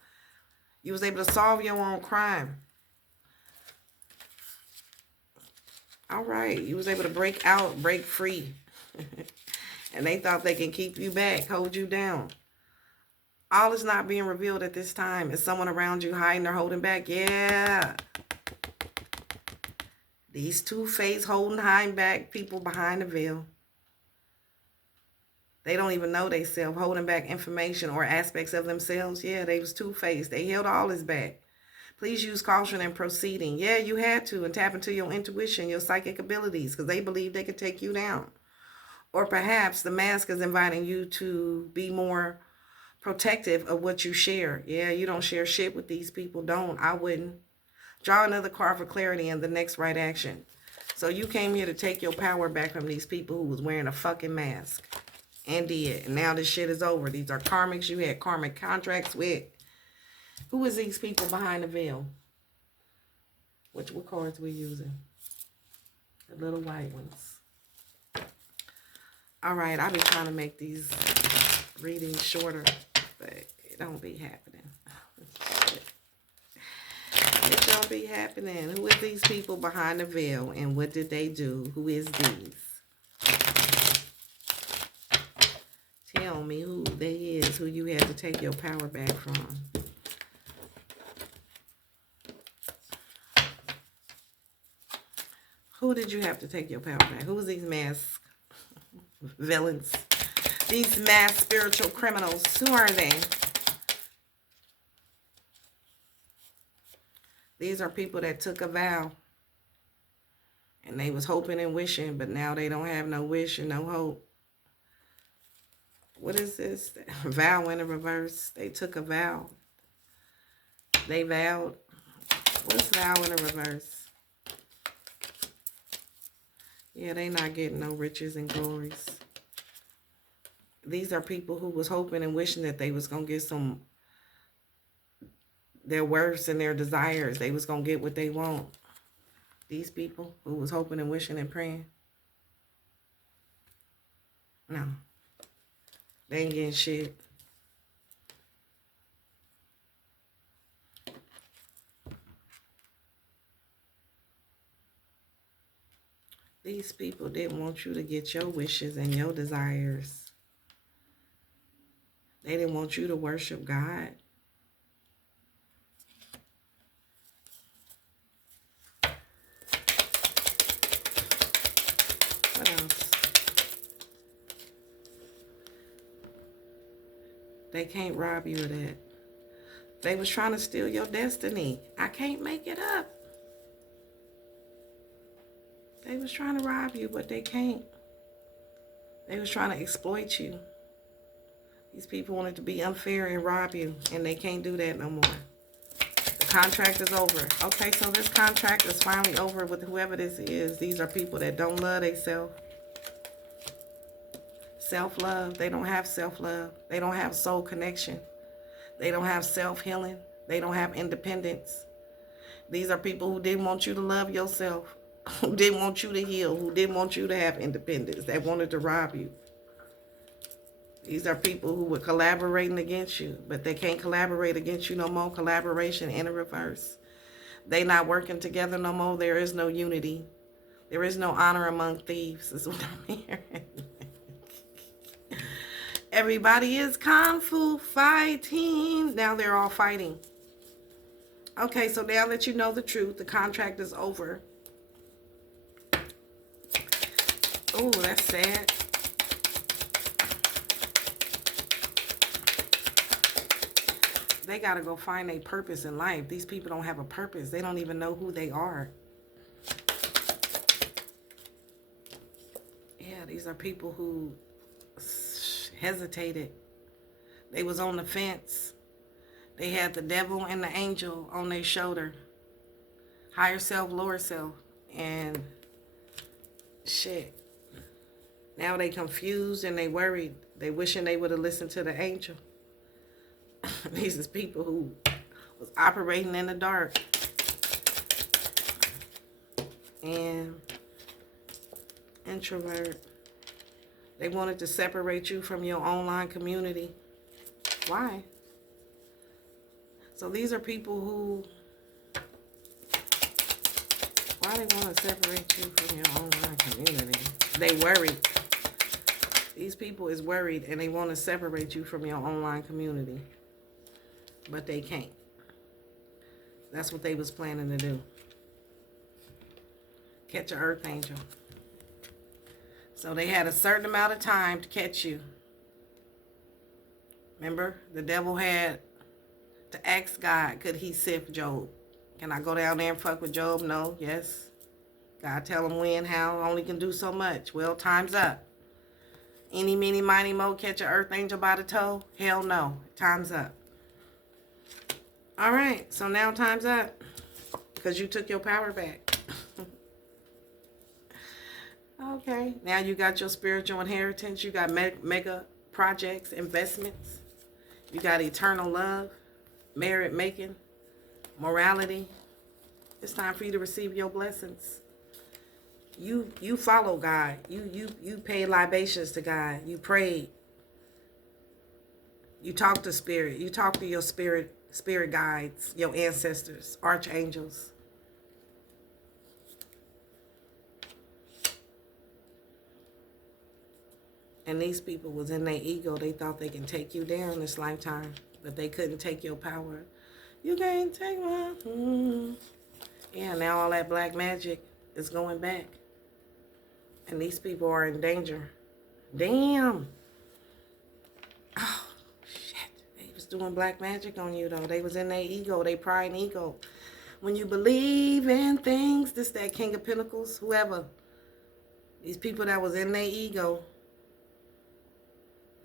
You was able to solve your own crime. All right. You was able to break out, break free. And they thought they can keep you back, hold you down. All is not being revealed at this time. Is someone around you hiding or holding back? Yeah. These two-faced holding back people behind the veil. They don't even know they self holding back information or aspects of themselves. Yeah, they was two-faced. They held all this back. Please use caution in proceeding. Yeah, you had to, and tap into your intuition, your psychic abilities, because they believe they could take you down. Or perhaps the mask is inviting you to be more protective of what you share. Yeah, you don't share shit with these people. Don't. I wouldn't. Draw another card for clarity and the next right action. So you came here to take your power back from these people who was wearing a fucking mask. And did. And now this shit is over. These are karmics you had karmic contracts with. Who is these people behind the veil? What cards we using? The little white ones. All right, I've been trying to make these readings shorter, but it don't be happening. It don't be happening. Who is these people behind the veil, and what did they do? Who is these? Tell me who they is, who you had to take your power back from. Who did you have to take your power back? Who is these mass villains? These mass spiritual criminals. Who are they? These are people that took a vow. And they was hoping and wishing, but now they don't have no wish and no hope. What is this? Vow in the reverse. They took a vow. They vowed. What's vow in the reverse? Yeah, they not getting no riches and glories. These are people who was hoping and wishing that they was going to get some, their worths and their desires. They was going to get what they want. These people who was hoping and wishing and praying. No. They ain't getting shit. These people didn't want you to get your wishes and your desires. They didn't want you to worship God. What else? They can't rob you of that. They was trying to steal your destiny. I can't make it up. They was trying to rob you, but they can't. They was trying to exploit you. These people wanted to be unfair and rob you, and they can't do that no more. The contract is over. Okay, so this contract is finally over with whoever this is. These are people that don't love themselves. Self-love. They don't have self-love. They don't have soul connection. They don't have self-healing. They don't have independence. These are people who didn't want you to love yourself, who didn't want you to heal, who didn't want you to have independence, that wanted to rob you. These are people who were collaborating against you, but they can't collaborate against you no more. Collaboration in a reverse. They not working together no more. There is no unity. There is no honor among thieves, is what I'm hearing. Everybody is kung fu fighting. Now they're all fighting. Okay, so now that you know the truth, the contract is over. Oh, that's sad. They got to go find a purpose in life. These people don't have a purpose. They don't even know who they are. Yeah, these are people who hesitated. They was on the fence. They had the devil and the angel on their shoulder. Higher self, lower self. And shit. Now they confused and they worried. They wishing they would have listened to the angel. These is people who was operating in the dark. And introvert. They wanted to separate you from your online community. Why? So these are people who, why they want to separate you from your online community? They worried. These people is worried and they want to separate you from your online community. But they can't. That's what they was planning to do. Catch an earth angel. So they had a certain amount of time to catch you. Remember, the devil had to ask God, could he sift Job? Can I go down there and fuck with Job? No. Yes. God tell him when, how, only can do so much. Well, time's up. Any, meeny, miny, mo, catch an earth angel by the toe? Hell no. Time's up. All right. So now time's up. Because you took your power back. Okay. Now you got your spiritual inheritance. You got mega projects, investments. You got eternal love, merit making, morality. It's time for you to receive your blessings. You follow God. You paid libations to God. You prayed. You talk to spirit. You talk to your spirit guides, your ancestors, archangels. And these people was in their ego. They thought they can take you down this lifetime, but they couldn't take your power. You can't take my... Yeah, now all that black magic is going back. And these people are in danger. Damn. Oh, shit. They was doing black magic on you, though. They was in their ego, their pride and ego. When you believe in things, this that King of Pentacles, whoever. These people that was in their ego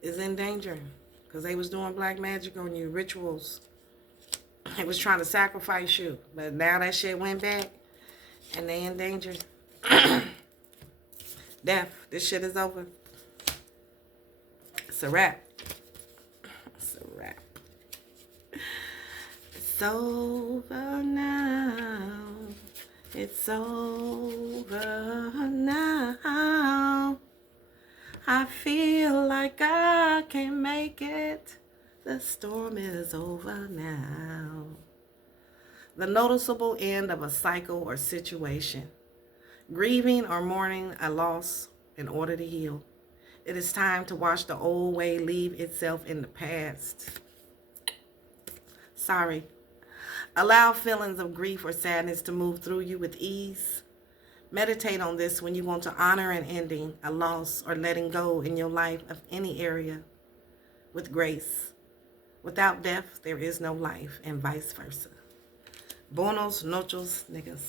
is in danger. Because they was doing black magic on you, rituals. They was trying to sacrifice you. But now that shit went back. And they in danger. Death. This shit is over. It's a wrap. It's a wrap. It's over now. It's over now. I feel like I can't make it. The storm is over now. The noticeable end of a cycle or situation. Grieving or mourning a loss in order to heal. It is time to watch the old way leave itself in the past. Sorry. Allow feelings of grief or sadness to move through you with ease. Meditate on this when you want to honor an ending, a loss, or letting go in your life of any area with grace. Without death, there is no life, and vice versa. Buenos noches, niggas.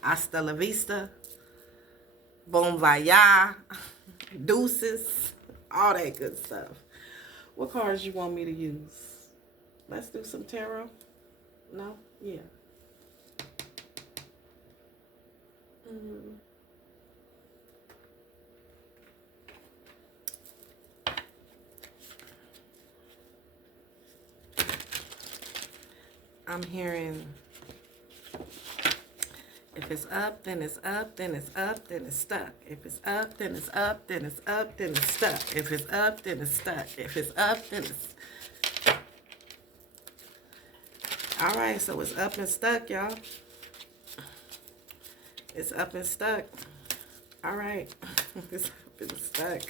Hasta la vista. Bon voyage. Deuces. All that good stuff. What cards you want me to use? Let's do some tarot. No? Yeah. I'm hearing, if it's up, then it's up, then it's up, then it's stuck. If it's up, then it's up, then it's up, then it's stuck. If it's up, then it's stuck. If it's up, then it's... All right, so it's up and stuck, y'all. It's up and stuck. All right. It's up and stuck.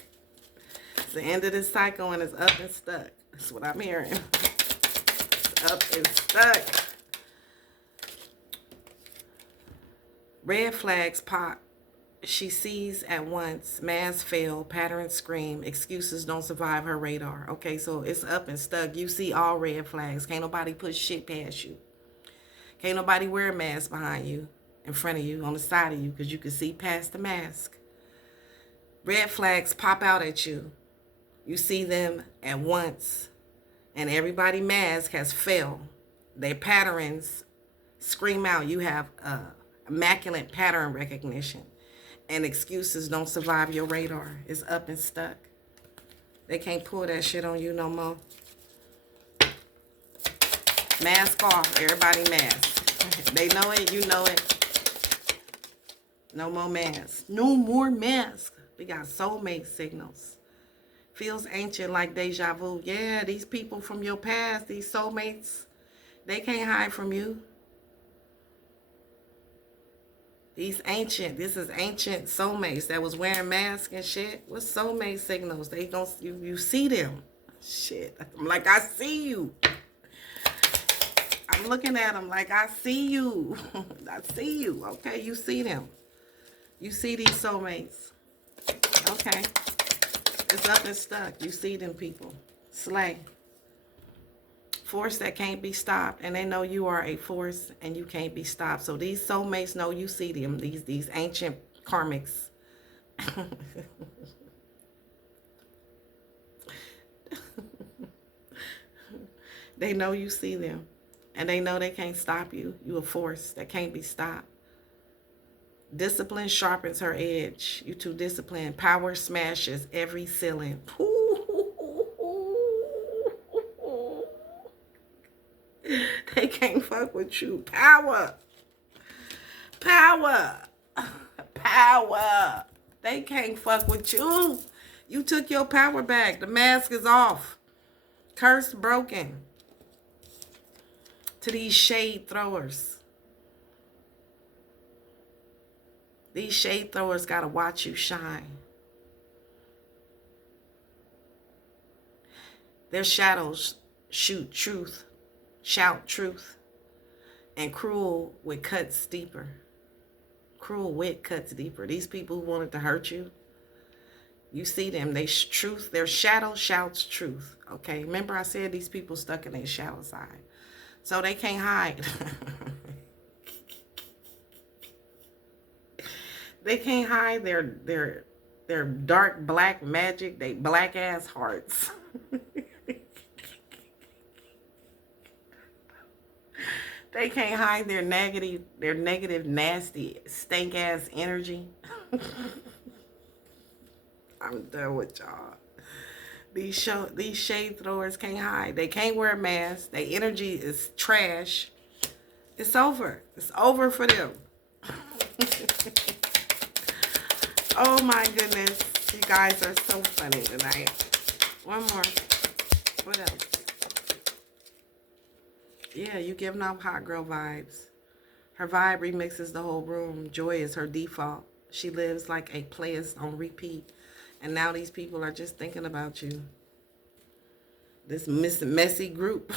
It's the end of this cycle and it's up and stuck. That's what I'm hearing. It's up and stuck. Red flags pop. She sees at once. Mask fail. Pattern scream. Excuses don't survive her radar. Okay, so it's up and stuck. You see all red flags. Can't nobody push shit past you. Can't nobody wear a mask behind you, in front of you, on the side of you, because you can see past the mask. Red flags pop out at you. You see them at once. And everybody's mask has failed. Their patterns scream out. You have immaculate pattern recognition. And excuses don't survive your radar. It's up and stuck. They can't pull that shit on you no more. Mask off. Everybody mask. They know it. You know it. No more masks. No more masks. We got soulmate signals. Feels ancient like deja vu. Yeah, these people from your past, these soulmates, they can't hide from you. This is ancient soulmates that was wearing masks and shit. What's soulmate signals? They don't, you see them. Shit. I'm like, I see you. I'm looking at them like, I see you. I see you. Okay, you see them. You see these soulmates. Okay. It's up and stuck. You see them people. Slay. Force that can't be stopped. And they know you are a force and you can't be stopped. So these soulmates know you see them. These ancient karmics. They know you see them. And they know they can't stop you. You a force that can't be stopped. Discipline sharpens her edge. You too disciplined. Power smashes every ceiling. They can't fuck with you. Power. Power. Power. They can't fuck with you. You took your power back. The mask is off. Curse broken. To these shade throwers. These shade throwers got to watch you shine. Their shadows shoot truth, shout truth, and cruel wit cuts deeper. Cruel wit cuts deeper. These people who wanted to hurt you, you see them. They truth. Their shadow shouts truth. Okay, remember I said these people stuck in their shadow side, so they can't hide. They can't hide their dark black magic, they black ass hearts. They can't hide their negative, nasty, stank ass energy. I'm done with y'all. These shade throwers can't hide. They can't wear a mask. Their energy is trash. It's over. It's over for them. Oh my goodness. You guys are so funny tonight. One more. What else? Yeah, you giving off hot girl vibes. Her vibe remixes the whole room. Joy is her default. She lives like a playlist on repeat. And now these people are just thinking about you. This messy group.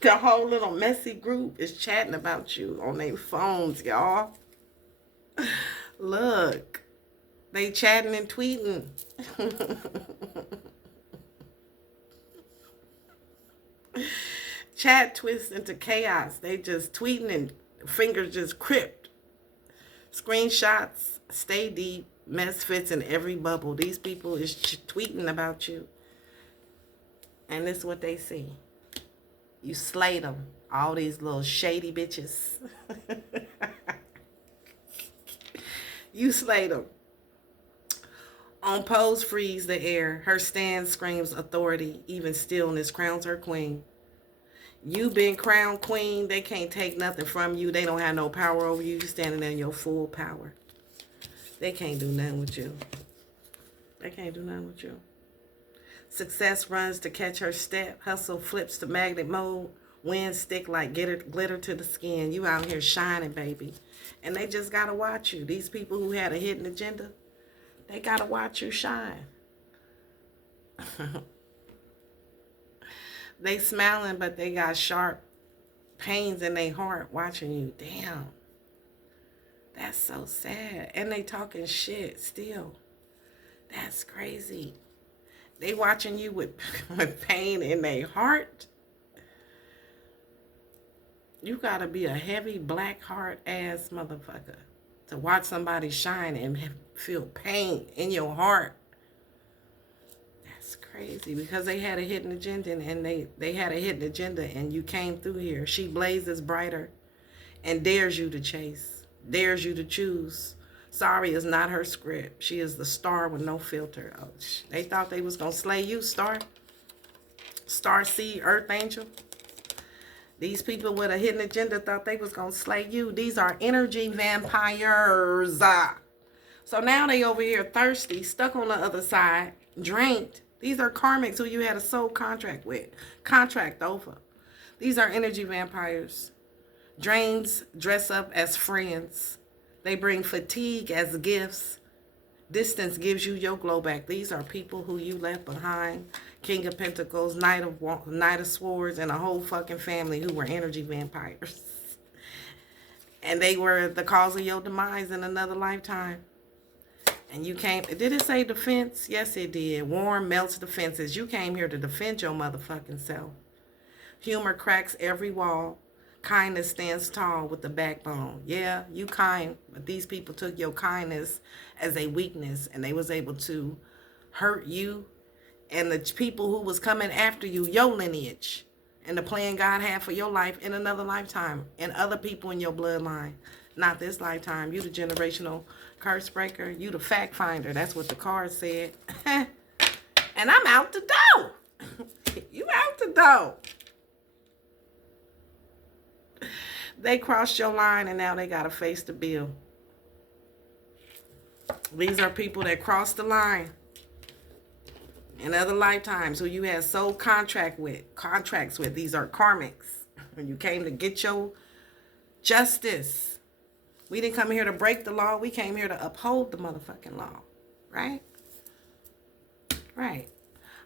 The whole little messy group is chatting about you on their phones, y'all. Look, they chatting and tweeting. Chat twists into chaos. They just tweeting and fingers just cripped. Screenshots, stay deep, mess fits in every bubble. These people is tweeting about you. And this is what they see. You slayed them. All these little shady bitches. You slayed them. On pose frees the air. Her stand screams authority. Even stillness crowns her queen. You been crowned queen. They can't take nothing from you. They don't have no power over you. You standing in your full power. They can't do nothing with you. They can't do nothing with you. Success runs to catch her step. Hustle flips to magnet mode. Wind stick like glitter to the skin. You out here shining, baby. And they just got to watch you. These people who had a hidden agenda, They got to watch you shine. They smiling, but they got sharp pains in their heart watching you. Damn. That's so sad. And they talking shit still. That's crazy. They watching you with pain in their heart. You gotta be a heavy black heart ass motherfucker to watch somebody shine and feel pain in your heart. That's crazy, because they had a hidden agenda, and they had a hidden agenda, and you came through here. She blazes brighter and dares you to chase, dares you to choose. Sorry is not her script. She is the star with no filter. Oh, they thought they was gonna slay you, Star Seed, Earth Angel. These people with a hidden agenda thought they was gonna slay you. These are energy vampires. So now they over here thirsty, stuck on the other side, drained. These are karmics who you had a soul contract with. Contract over. These are energy vampires. Drains dress up as friends. They bring fatigue as gifts. Distance gives you your glow back. These are people who you left behind. King of Pentacles, Knight of Swords, and a whole fucking family who were energy vampires. And they were the cause of your demise in another lifetime. And you came, did it say defense? Yes, it did. Warm melts defenses. You came here to defend your motherfucking self. Humor cracks every wall. Kindness stands tall with the backbone. Yeah, you kind, but these people took your kindness as a weakness, and they was able to hurt you and the people who was coming after you, your lineage, and the plan God had for your life in another lifetime, and other people in your bloodline. Not this lifetime. You the generational curse breaker. You the fact finder. That's what the card said. And I'm out the door. You out the door. They crossed your line, and now they got to face the bill. These are people that crossed the line in other lifetimes who you had soul contracts with. These are karmics. When you came to get your justice. We didn't come here to break the law. We came here to uphold the motherfucking law. Right? Right.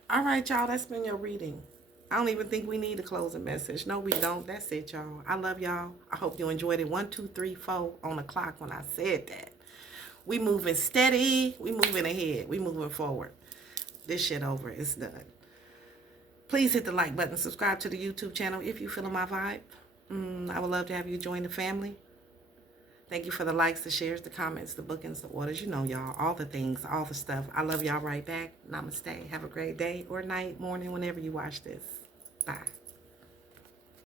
All right, y'all. That's been your reading. I don't even think we need a closing message. No, we don't. That's it, y'all. I love y'all. I hope you enjoyed it. 1, 2, 3, 4 on the clock when I said that. We moving steady. We moving ahead. We moving forward. This shit over. It's done. Please hit the like button. Subscribe to the YouTube channel if you feeling my vibe. I would love to have you join the family. Thank you for the likes, the shares, the comments, the bookings, the orders. You know, y'all. All the things, all the stuff. I love y'all right back. Namaste. Have a great day or night, morning, whenever you watch this. Bye.